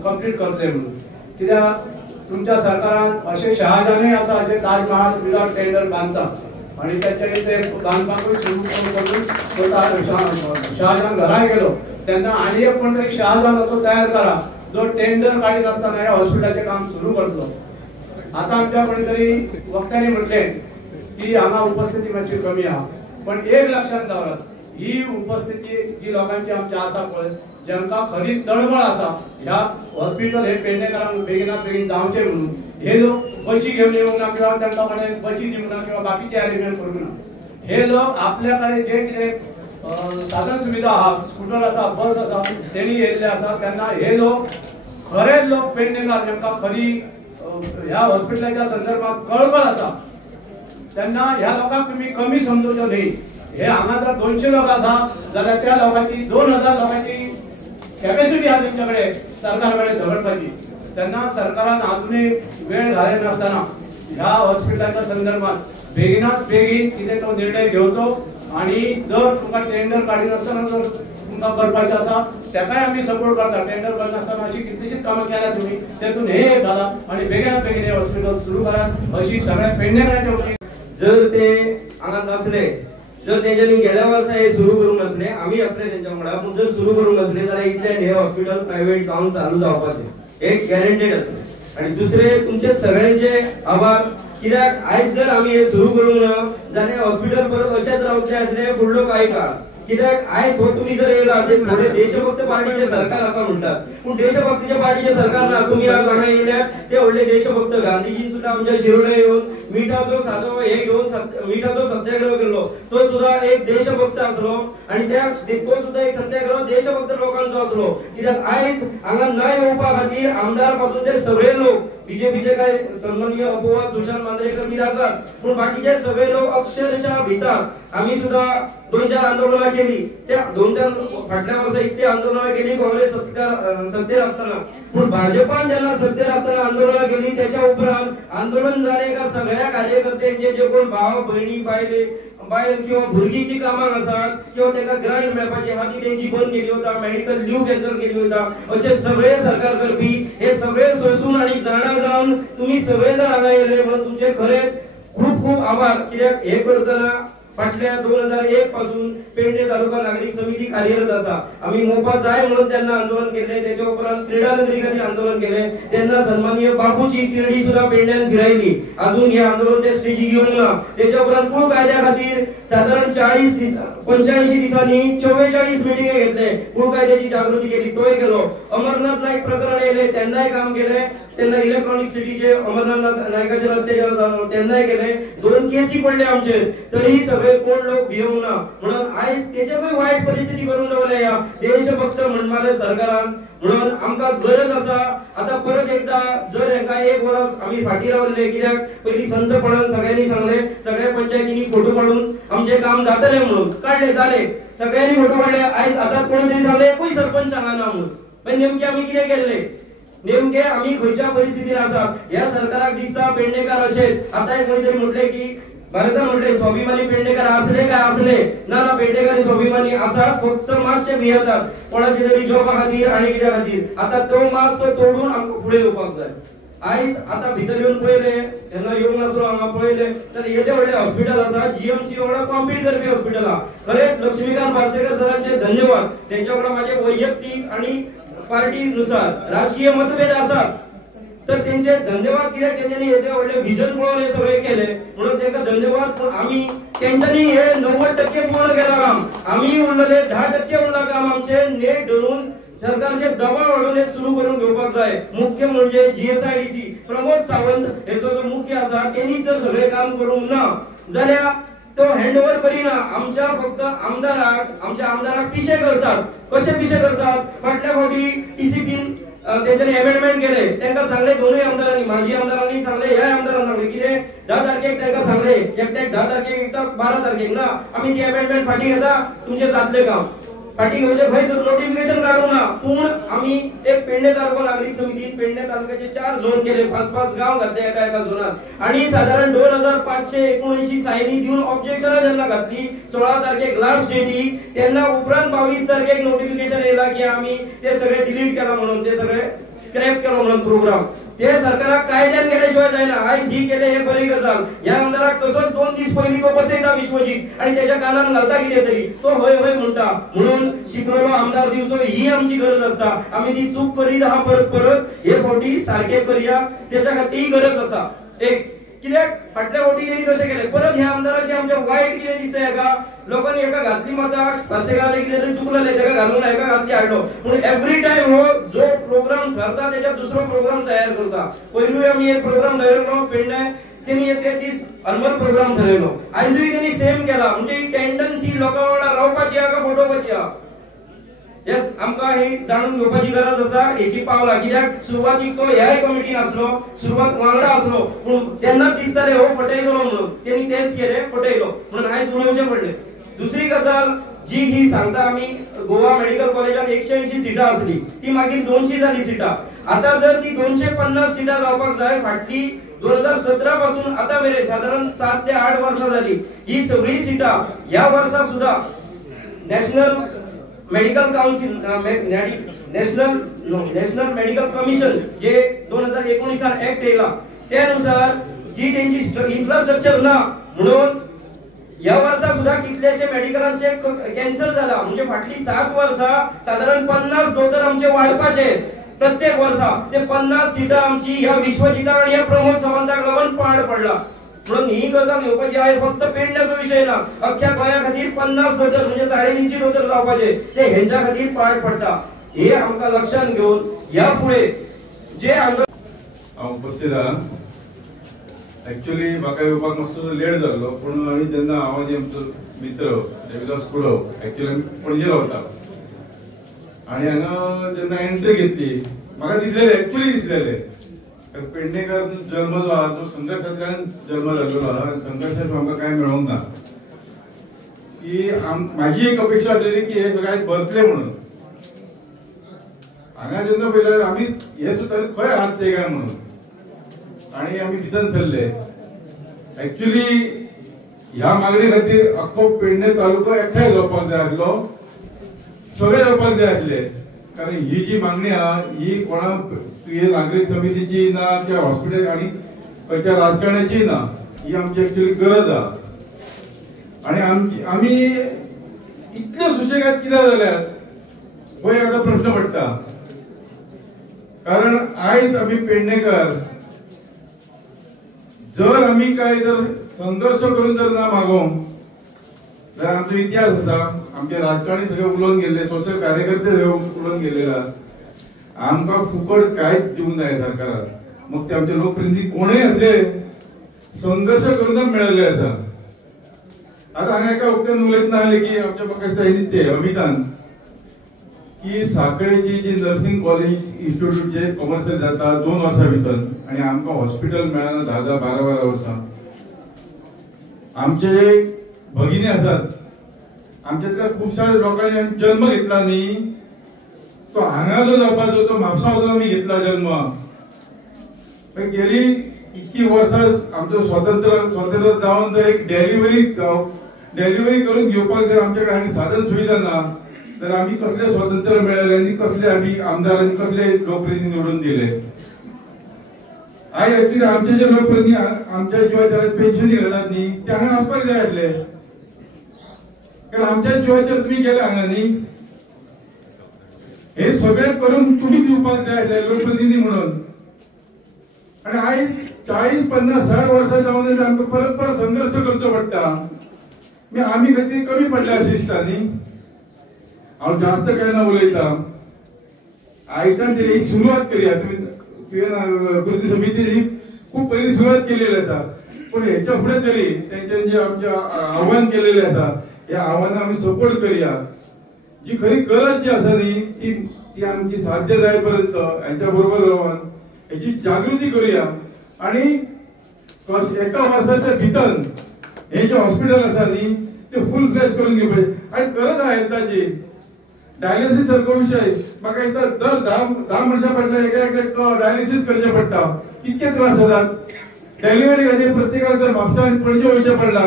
कंप्लीट करतले म्हणून. कित्याक तुमच्या सरकारान अशें शहाजहानूय आसा जे ताजमहाल विदाउट टेंडर बांदता आणि त्याच्यानी ते बांदपाकूय सुरू करून शहाजहान घरा गेलो तेन्ना आनी एक कोण तरी शहाजहान असो तयार करा जो टेंडर काढीत असताना ह्या हॉस्पिटलाचें काम सुरू करतलो. आता आमच्या कोणी तरी वक्त्यांनी म्हटलें की हांगा उपस्थिती मातशी कमी आहा, पण एक लक्षात दवरात, ही उपस्थिती जी लोकांची आमची आसा पळय जांकां खरी तळमळ आसा ह्या हॉस्पिटल हे पेडणेकारांक बेगिनात बेगीन जावचें म्हणून, हे लोक बशी घेवन येवंक ना किंवा तांकां कडेन बशी दिवंक ना किंवा बाकीचे अरेंजमेंट करूंक ना. हे लोक आपल्या कडेन जे कितें साधन सुविधा आहा, स्कूटर आसा, बस आसा, तेणी येयल्ले आसा तेन्ना हे लोक खरेच लोक पेडणेकार जांकां खरी ह्या हॉस्पिटलाच्या संदर्भात कळकळ आसा तेन्ना ह्या लोकांक तुमी कमी समजूचो न्ही. हे हांगा जर 200 लोक आसा जाल्यार त्या लोकांची 2000 लोकांची कॅपॅसिटी आहा तुमच्या कडेन सरकार कडेन झगडपाची. तेन्ना सरकारान अजूनय वेळ घालय नासतना ह्या हॉस्पिटलाच्या संदर्भात बेगिनात बेगीन कितें तो निर्णय घेवचो आणि जर तुमकां टेंडर काडी नासतना जर तुमकां करपाचें आसा तेकाय आमी सपोर्ट करता. टेंडर करनासतना अशी कितलीशीच कामां केल्यात तुमी, तेतून हे एक घाला आणि बेगिनात बेगीन हे हॉस्पिटल सुरू करात अशी सगळ्या पेडणेकारांची. जर ते हांगा नसले, जर तेंच्यांनी गेल्या वर्सा हे सुरू करूंक नसले, आमी असले तेंच्या वांगडा, पूण जर सुरू करूंक नसले जाल्यार इतल्यान हे हॉस्पिटल प्रायव्हेट जावन चालू जावपाचें एक गॅरंटेड आसलें. आणि दुसरे तुमचे सगळ्यांचे आभार, कित्याक आयज जर आमी हे सुरू करूंक ना जाल्यार हॉस्पिटल परत अशेंच रावतलें आसलें फुडलो कांय काळ. कित्याक आयज हो तुमी जर येयला ते थोडे देशभक्त पार्टीचे सरकार आसा म्हणटात, पूण देशभक्तीच्या पार्टीचे सरकार ना. तुमी आज हांगा येयल्यात ते व्हडले देशभक्त. गांधीजीन सुद्धा आमच्या शिरोड्या येवन मिठाचो सादो हे घेवन मिठाचो सत्याग्रह केलो, तो सुद्धा एक देशभक्त आसलो आणि तो सुद्धा एक सत्याग्रह देशभक्त लोकांचो आसलो. कित्याक आयज हांगा न येवपा खातीर आमदार पासून ते सगळे लोक बीजेपीचे काय सन्माननीय अपवाद सुशांत मांद्रेकर बी आसात, पूण बाकीचे सगळे लोक अक्षरशः भितात. आम्ही सुद्धा 2-4 आंदोलनां केली, त्या 2-4 फाटल्या वर्सा इतली आंदोलनां केली काँग्रेस सत्तेर असताना, पण भाजपान जेन्ना सत्तेर असताना आंदोलनां केली त्याच्या उपरांत आंदोलन जाले का सगळ्या कार्यकर्त्यांचे जे कोण भाव भयणी बायल किंवा भुरगींची कामां आसात किंवा ताका ग्रांट मेळपाची आहा ती तेंची बंद केली वता, मेडिकल लीव कॅन्सल केली वता, असे सगळे सरकार करपी हे सगळे सोसून आणि जाणा जावन तुम्ही सगळे जण हांगा येयले म्हणून तुमचे खरे खूप खूप आभार. कित्याक हे करतना फाटल्या 2001 पासून पेडणे तालुका नागरिक समिती कार्यरत आसा. आम्ही मोपा जाय म्हणून त्यांना आंदोलन केले, त्याच्या उपरांत क्रीडा नगरी खातीर आंदोलन केले, त्यांना सन्माननीय बापूची शिर्डी सुद्धा पेडण्यान फिरायली. अजून हे आंदोलन ते स्टेजी घेऊन ना. त्याच्या उपरांत कुळ कायद्या खातीर साधारण 85 दिसांनी 44 मिटिंगे घेतले, कुळ कायद्याची जागृती केली, तोय केलो. अमरनाथ नाईक प्रकरण येले त्यांनाय काम केले, त्यांना इलेक्ट्रॉनिक सिटीचे अमरनाथ नायकाचे अत्याचार जालो तेन्नाय केले. 2 केसी पडले आमचे, तरी सगळे कोण लोक भिवूंक ना. म्हणून आयज तेच्याकूय वायट परिस्थिती करून दवरल्या ह्या देशभक्त म्हणणारे सरकारान. म्हणून आमकां गरज आसा आता परत एकदा जर हेंका 1 वर्स आमी फाटी रावले, कित्याक पयली संतपणान सगळ्यांनी सांगले, सगळ्या पंचायतींनी फोटो काढून आमचे काम जातले म्हणून काढले, जाले, सगळ्यांनी फोटो काढले. आयज आता कोण तरी सांगले एकूय सरपंच सांगना म्हणून. पण नेमके आमी कितें केल्ले, नेमके आम्ही खंयच्या परिस्थितीत आसात. ह्या सरकाराक दिसता पेडणेकार अशेच. आता कोणी तरी म्हटले की भारतान म्हटले स्वाभिमानी पेडणेकार असले काय असले ना, पेडणेकारी स्वाभिमानी आसात, फक्त मातशे भियेतात कोणाचे तरी जॉबा खातीर आणि कित्या खातीर. आता तो मातसो तोडून आमकां फुडें येवपाक जाय. आयज आता भितर येवन पळयले तेन्ना येवंक नासलो, हांगा पळयले तर येदे व्हडले हॉस्पिटल आसा, जीएमसी वांगडा कॉम्पीट करपी हॉस्पिटल आहा. खरेंच लक्ष्मीकांत पार्सेकर सरांचे धन्यवाद. तेंच्या वांगडा माझे वैयक्तीक आणि पार्टीनुसार राजकीय मतभेद असतात तर त्यांचे धन्यवाद कित्याक त्यांनी येते व्हडले व्हिजन पळोवन हे सगळे केले म्हणून त्यांना धन्यवाद. पण आम्ही त्यांच्यानी हे 90% पूर्ण केला काम, आम्ही उरलेले 10% उरला काम आमचे नेट धरून सरकारचे दबाव वाढून हे सुरू करून घेवपाक जाय. मुख्य म्हणजे GSIDC प्रमोद सावंत हेचो जो मुख्य आसा त्यांनी जर सगळे काम करूंक ना जाल्यार तो हँडओव्हर करिना. आमच्या फक्त आमच्या आमदाराक पिशे करतात. कसे पिशे करतात? फाटल्या फावटी TCPन त्यांच्यानी अमेंडमेंट केले, त्यांना सांगले दोन्ही आमदारांनी, माजी आमदारांनी सांगले, ह्या आमदारांनी सांगले किती 10 तारखेक त्यांना सांगले एकट्याक 10 तारखेक एकट्याक 12 तारखेक ना आम्ही ती अमेंडमेंट फाटी घेता तुमचे जातले काम फाटी घेवचे खंय नोटिफिकेशन काढू ना. पूण आम्ही एक पेडणे तालुका नागरिक समितीन पेडणे तालुक्याचे 4 झोन केले, 5-5 गाव घातले एका झोनात आणि साधारण 2579 सायनी दिवन ऑब्जेक्शन जेन्ना घातली 16 तारखेक लास्ट डेटी तेन्ना उपरांत 22 तारखेक नोटिफिकेशन येला की आम्ही ते सगळे डिलीट केला म्हणून, ते सगळे स्क्रॅप केलो म्हणून प्रोग्राम. ते सरकाराक कायद्यान केल्याशिवाय जायना. आयज ही केले हे बरी गजाल. ह्या आमदाराक तसोच 2 दीस पयलीं तो बसयता विश्वजीत आणि त्याच्या कानान घालता कितें तरी तो हय हय म्हणटा. म्हणून शिकलेलो आमदार दिवचो ही आमची गरज असता. आम्ही ती चूक करीत आहा परत हे फावटी सारखे करूया, त्याच्या खातीर गरज असा. एक कित्याक फाटल्या फावटी त्यांनी तशें केले, परत ह्या आमदाराची आमच्या वायट कितें दिसता एका लोकांनी एका घातली माता पार्सेकाराचे कितें तरी चुकलेले तेका घालून एका घातली हाडलो. पूण एवरी टाइम हो जो प्रोग्राम ठरता त्याच्या दुसरो प्रोग्राम तयार करता. पयलूय आमी एक प्रोग्राम ठरयलो पेडणे, त्यांनी ते दीस अनमल प्रोग्राम ठरयलो. आयजूय त्यांनी सेम केला. म्हणजे टेंडन्सी लोकां वांगडा रावपाची आहा का फोटोवपाची आहा यस आमकां ही जाणून घेवपाची गरज आसा. हेची पावला कित्याक सुरवातीक तो ह्याय कमिटीन आसलो, सुरवात वांगडा आसलो, पूण तेन्नाच दिसताले हो फटयलो म्हणून त्यांनी तेच केले, फटयलो म्हणून आयज उलोवचें पडलें. दुसरी गजाल जी ही सांगता आमी गोवा मेडिकल कॉलेजात 180 सिटां आसली ती मागीर 200 जाली सिटां. आता जर ती 250 सिटां जावपाक जाय फाटली 2017 पासून आता मेरेन साधारण 7 ते 8 वर्सां जाली. ही सगळी सिटां ह्या वर्सा सुद्धा national medical council national medical commission जे 2019 ऍक्ट येयला त्यानुसार जी त्यांची इन्फ्रास्ट्रक्चर ना म्हणून या वर्षा सुद्धा कितलेशे मेडिकलांचे कॅन्सल झाला. म्हणजे फाटली 7 वर्सां साधारण 50 दोतोर आमचे वाढपाचे प्रत्येक वर्सा. ते 50 सिटां आमची ह्या विश्वजिताक आणि ह्या प्रमोद सावंताक लागून पाड पडला. म्हणून ही गजाल घेवपाची आहे फक्त पेडण्याचो विषय ना, अख्ख्या गोंया खातीर 50 दोतोर म्हणजे 350 दोतोर जावपाचे ते हेंच्या खातीर पाड पडटा. हे आमकां लक्षात घेऊन या पुढे जे हांव उपस्थित आहा. एक्चुअली म्हाका येवपाक मातसो लेट जाल्लो पूण आमी जेन्ना हांव आनी आमचो मित्र देविदास कुडो एक्चुअली पणजे रावता आनी हांगा जेन्ना एंट्री घेतली म्हाका दिसलेलें एक्चुअली दिसलेलें पेडणेकर जल्म जो आहा तो संघर्शांतल्यान जल्म जाल्लो आहा आनी संघर्शांत आमकां कांय मेळोंक ना. की म्हाजी एक अपेक्षा आसलेली की हे सगळ्यांत भरतले म्हणून. हांगा जेन्ना पयलें आमी हे सुद्दां खंय हात ते काय म्हणून आणि आम्ही भितर सरले. एक्चुअली ह्या मागणी खातीर अख्खो पेडणे तालुको एकठांय जावपाक जाय आसलो, सगळे जावपाक जाय आसले. कारण ही जी मागणी आहा ही कोणा नागरीक समितीची ना किंवा हॉस्पिटल आणि खंयच्या राजकारणाची ना, ही आमची एक्चुअली गरज आहा. आणि आमी इतले सुशेगाद कित्याक जाल्यात हो एक प्रश्न पडटा. कारण आयज आमी पेडणेकर जर आम्ही काय जर संघर्ष करून जर ना मागोवंक जाल्यार आमचो इतिहास आसा. आमचे राजकारणी सगळे उलोवन गेल्ले, सोशल कार्यकर्ते सगळे उलोवन गेलेले. आमकां फुकट कांयच दिवंक जाय सरकारान. मग ते आमचे लोकप्रतिनिधी कोणूय असले संघर्ष करूनच मेळिल्ले आसा. आता हांगा एका वक्त्यान उलयतना आले की आमच्या पक्षाचे ते अमितान की साखळेची जी नर्सिंग कॉलेज इन्स्टिट्यूट जे कमर्शियल जाता 2 वर्सां भितर आणि आमकां हॉस्पिटल मेळना 10-12 वर्सां. आमचे जे भगिनी आसात आमच्यातल्या खुबशा लोकांनी जन्म घेतला न्ही, तो हांगा जो जावपाचो तो म्हापसा वचून आमी घेतला जन्म. गेली इतकी वर्सां आमचो स्वतंत्र जावन जर एक डेलिव्हरी करून घेवपाक जर आमचे कडेन साधन सुविधा ना तर आम्ही कसले स्वातंत्र्य मिळाले आणि कसले आम्ही आमदारांनी कसले लोकप्रतिनिधी निवडून दिले. आय एक्चुअली आमचे जे लोकप्रतिनिधी आमच्या जिवाच्यात पेन्शनी घालतात न्ही ते हांगा आसपाक जाय आसले. कारण आमच्या जिवाचेर तुम्ही गेले हांगा न्ही हे सगळे करून तुम्ही दिवपाक जाय लोकप्रतिनिधी म्हणून. आणि आयज 40-50-60 वर्सां जावन आमकां परत परत संघर्ष करचो पडटा. आमी खातीर कमी पडल्या अशें दिसता न्ही. हांव जास्त केन्ना उलयता. आयच्यान तरी एक सुरवात करया. कृती समितीची खूप पयलीं सुरवात केलेली आसा. पण हेच्या फुडें तरी तेंच्यान जे आमचे आव्हान केलेले आसा ह्या आव्हानाक आमी सपोर्ट करया. जी खरी गरज जी आसा न्ही ती आमची साध्य जाय पर्यंत हेंच्या बरोबर रावन हेची जागृती करूया. आणि एका वर्साच्या भितर हे जे हॉस्पिटल आसा न्ही ते फुल फ्लेश करून घेवपाचे. आयज गरज आहा हेल्थाची. डायलिसीस सारको विषय म्हाका एकदा दर 10 मनशां फाटल्यान एक डायलिसीस करचें पडटा. कितके त्रास जातात. डिलिव्हरी खातीर प्रत्येकाक जर म्हापशां पणजे वयचें पडला.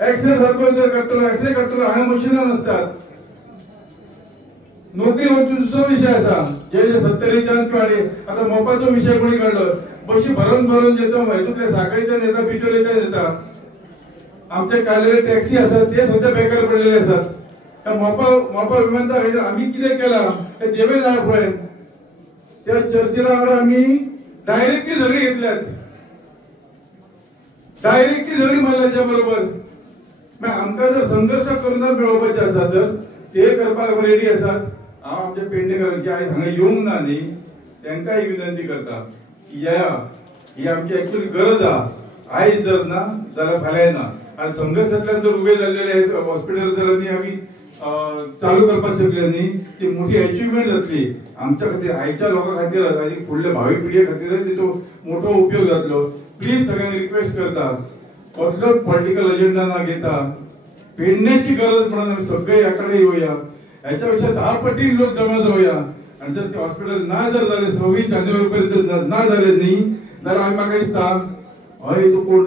एक्सरे सारको जर काडटलो एक्सरे काडटलो हांगा मशिनां नासतात. नोकरी हो दुसरो विषय आसा. जे 70च्यान किंवा आता मोपाचो विषय कोणी काडलो. बशी भरून येता हेतूंतले साखळीच्यान येता बिचोलेच्यान येता. आमचे काडलेले टॅक्सी आसात ते सध्या बेकार पडलेले आसात. मोपा विमानतळ आम्ही कितें केला ते देवे जाय पळय. त्या चर्चीला वांगडा आमी डायरेक्टली झगडी घेतल्यात. डायरेक्टली झगडी मारल्या त्या बरोबर. आमकां जर संघर्ष करून मेळोवपाचे आसा तर ते करपाक रेडी आसात. हांव आमच्या पेडणेकरांची आयज हांगा येवंक ना न्ही तांकांय विनंती करता की या ही आमची एक्चुअली गरज आहा. आयज जर ना जाल्यार फाल्यां ना. आणि संघर्षांतल्यान जर उभे जाल्लेले हॉस्पिटल जर आमी चालू करपाक शकले न्ही ती मोठी अचिव्हमेंट जातली आमच्या खातीर. आयच्या लोकां खातीर आनी फुडल्या भावी पिढये खातीर तिचो मोठो उपयोग जातलो. प्लीज सगळ्यांक रिक्वेस्ट करता कसलोच पॉलिटिकल एजेंडा ना घेता पेडण्याची गरज म्हणून आमी सगळे याकडे येवया. ह्याच्या पेक्षा 10 पटीन लोक जमा जावया. आणि जर ते हॉस्पिटल ना जर जाले 26 जानेवारी पर्यंत ना जाले न्ही जाल्यार आमी म्हाका दिसता हय तो कोण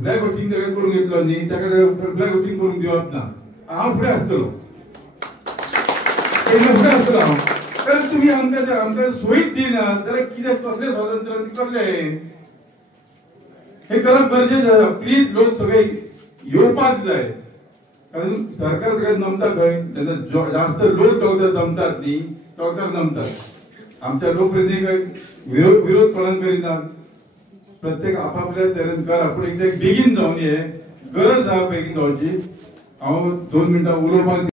फ्लॅग होस्टिंग करून घेतलो न्ही ताका फ्लॅग होस्टिंग करून दिवप ना. हांव फुडें आसतलो. फुडें आसतलो हांव. कारण तुम्ही आमकां सोयीच दिना जाल्यार कितें कसलें स्वातंत्र्य कसलें हे करप गरजेचें आसा. प्लीज लोक सगळे येवपाक जाय. कारण सरकार सगळ्यात नमता खंय तेन्ना जास्त लोक चौकार जमतात न्ही चौकार नमतात. आमच्या लोकप्रतिनिधीक विरोध कोणाक करिनात. प्रत्येक आपापल्या तरेन करा. पूण एकदा बेगीन जावन हे गरज आहा बेगीन जावची. हांव 2 मिनटां उलोवपाक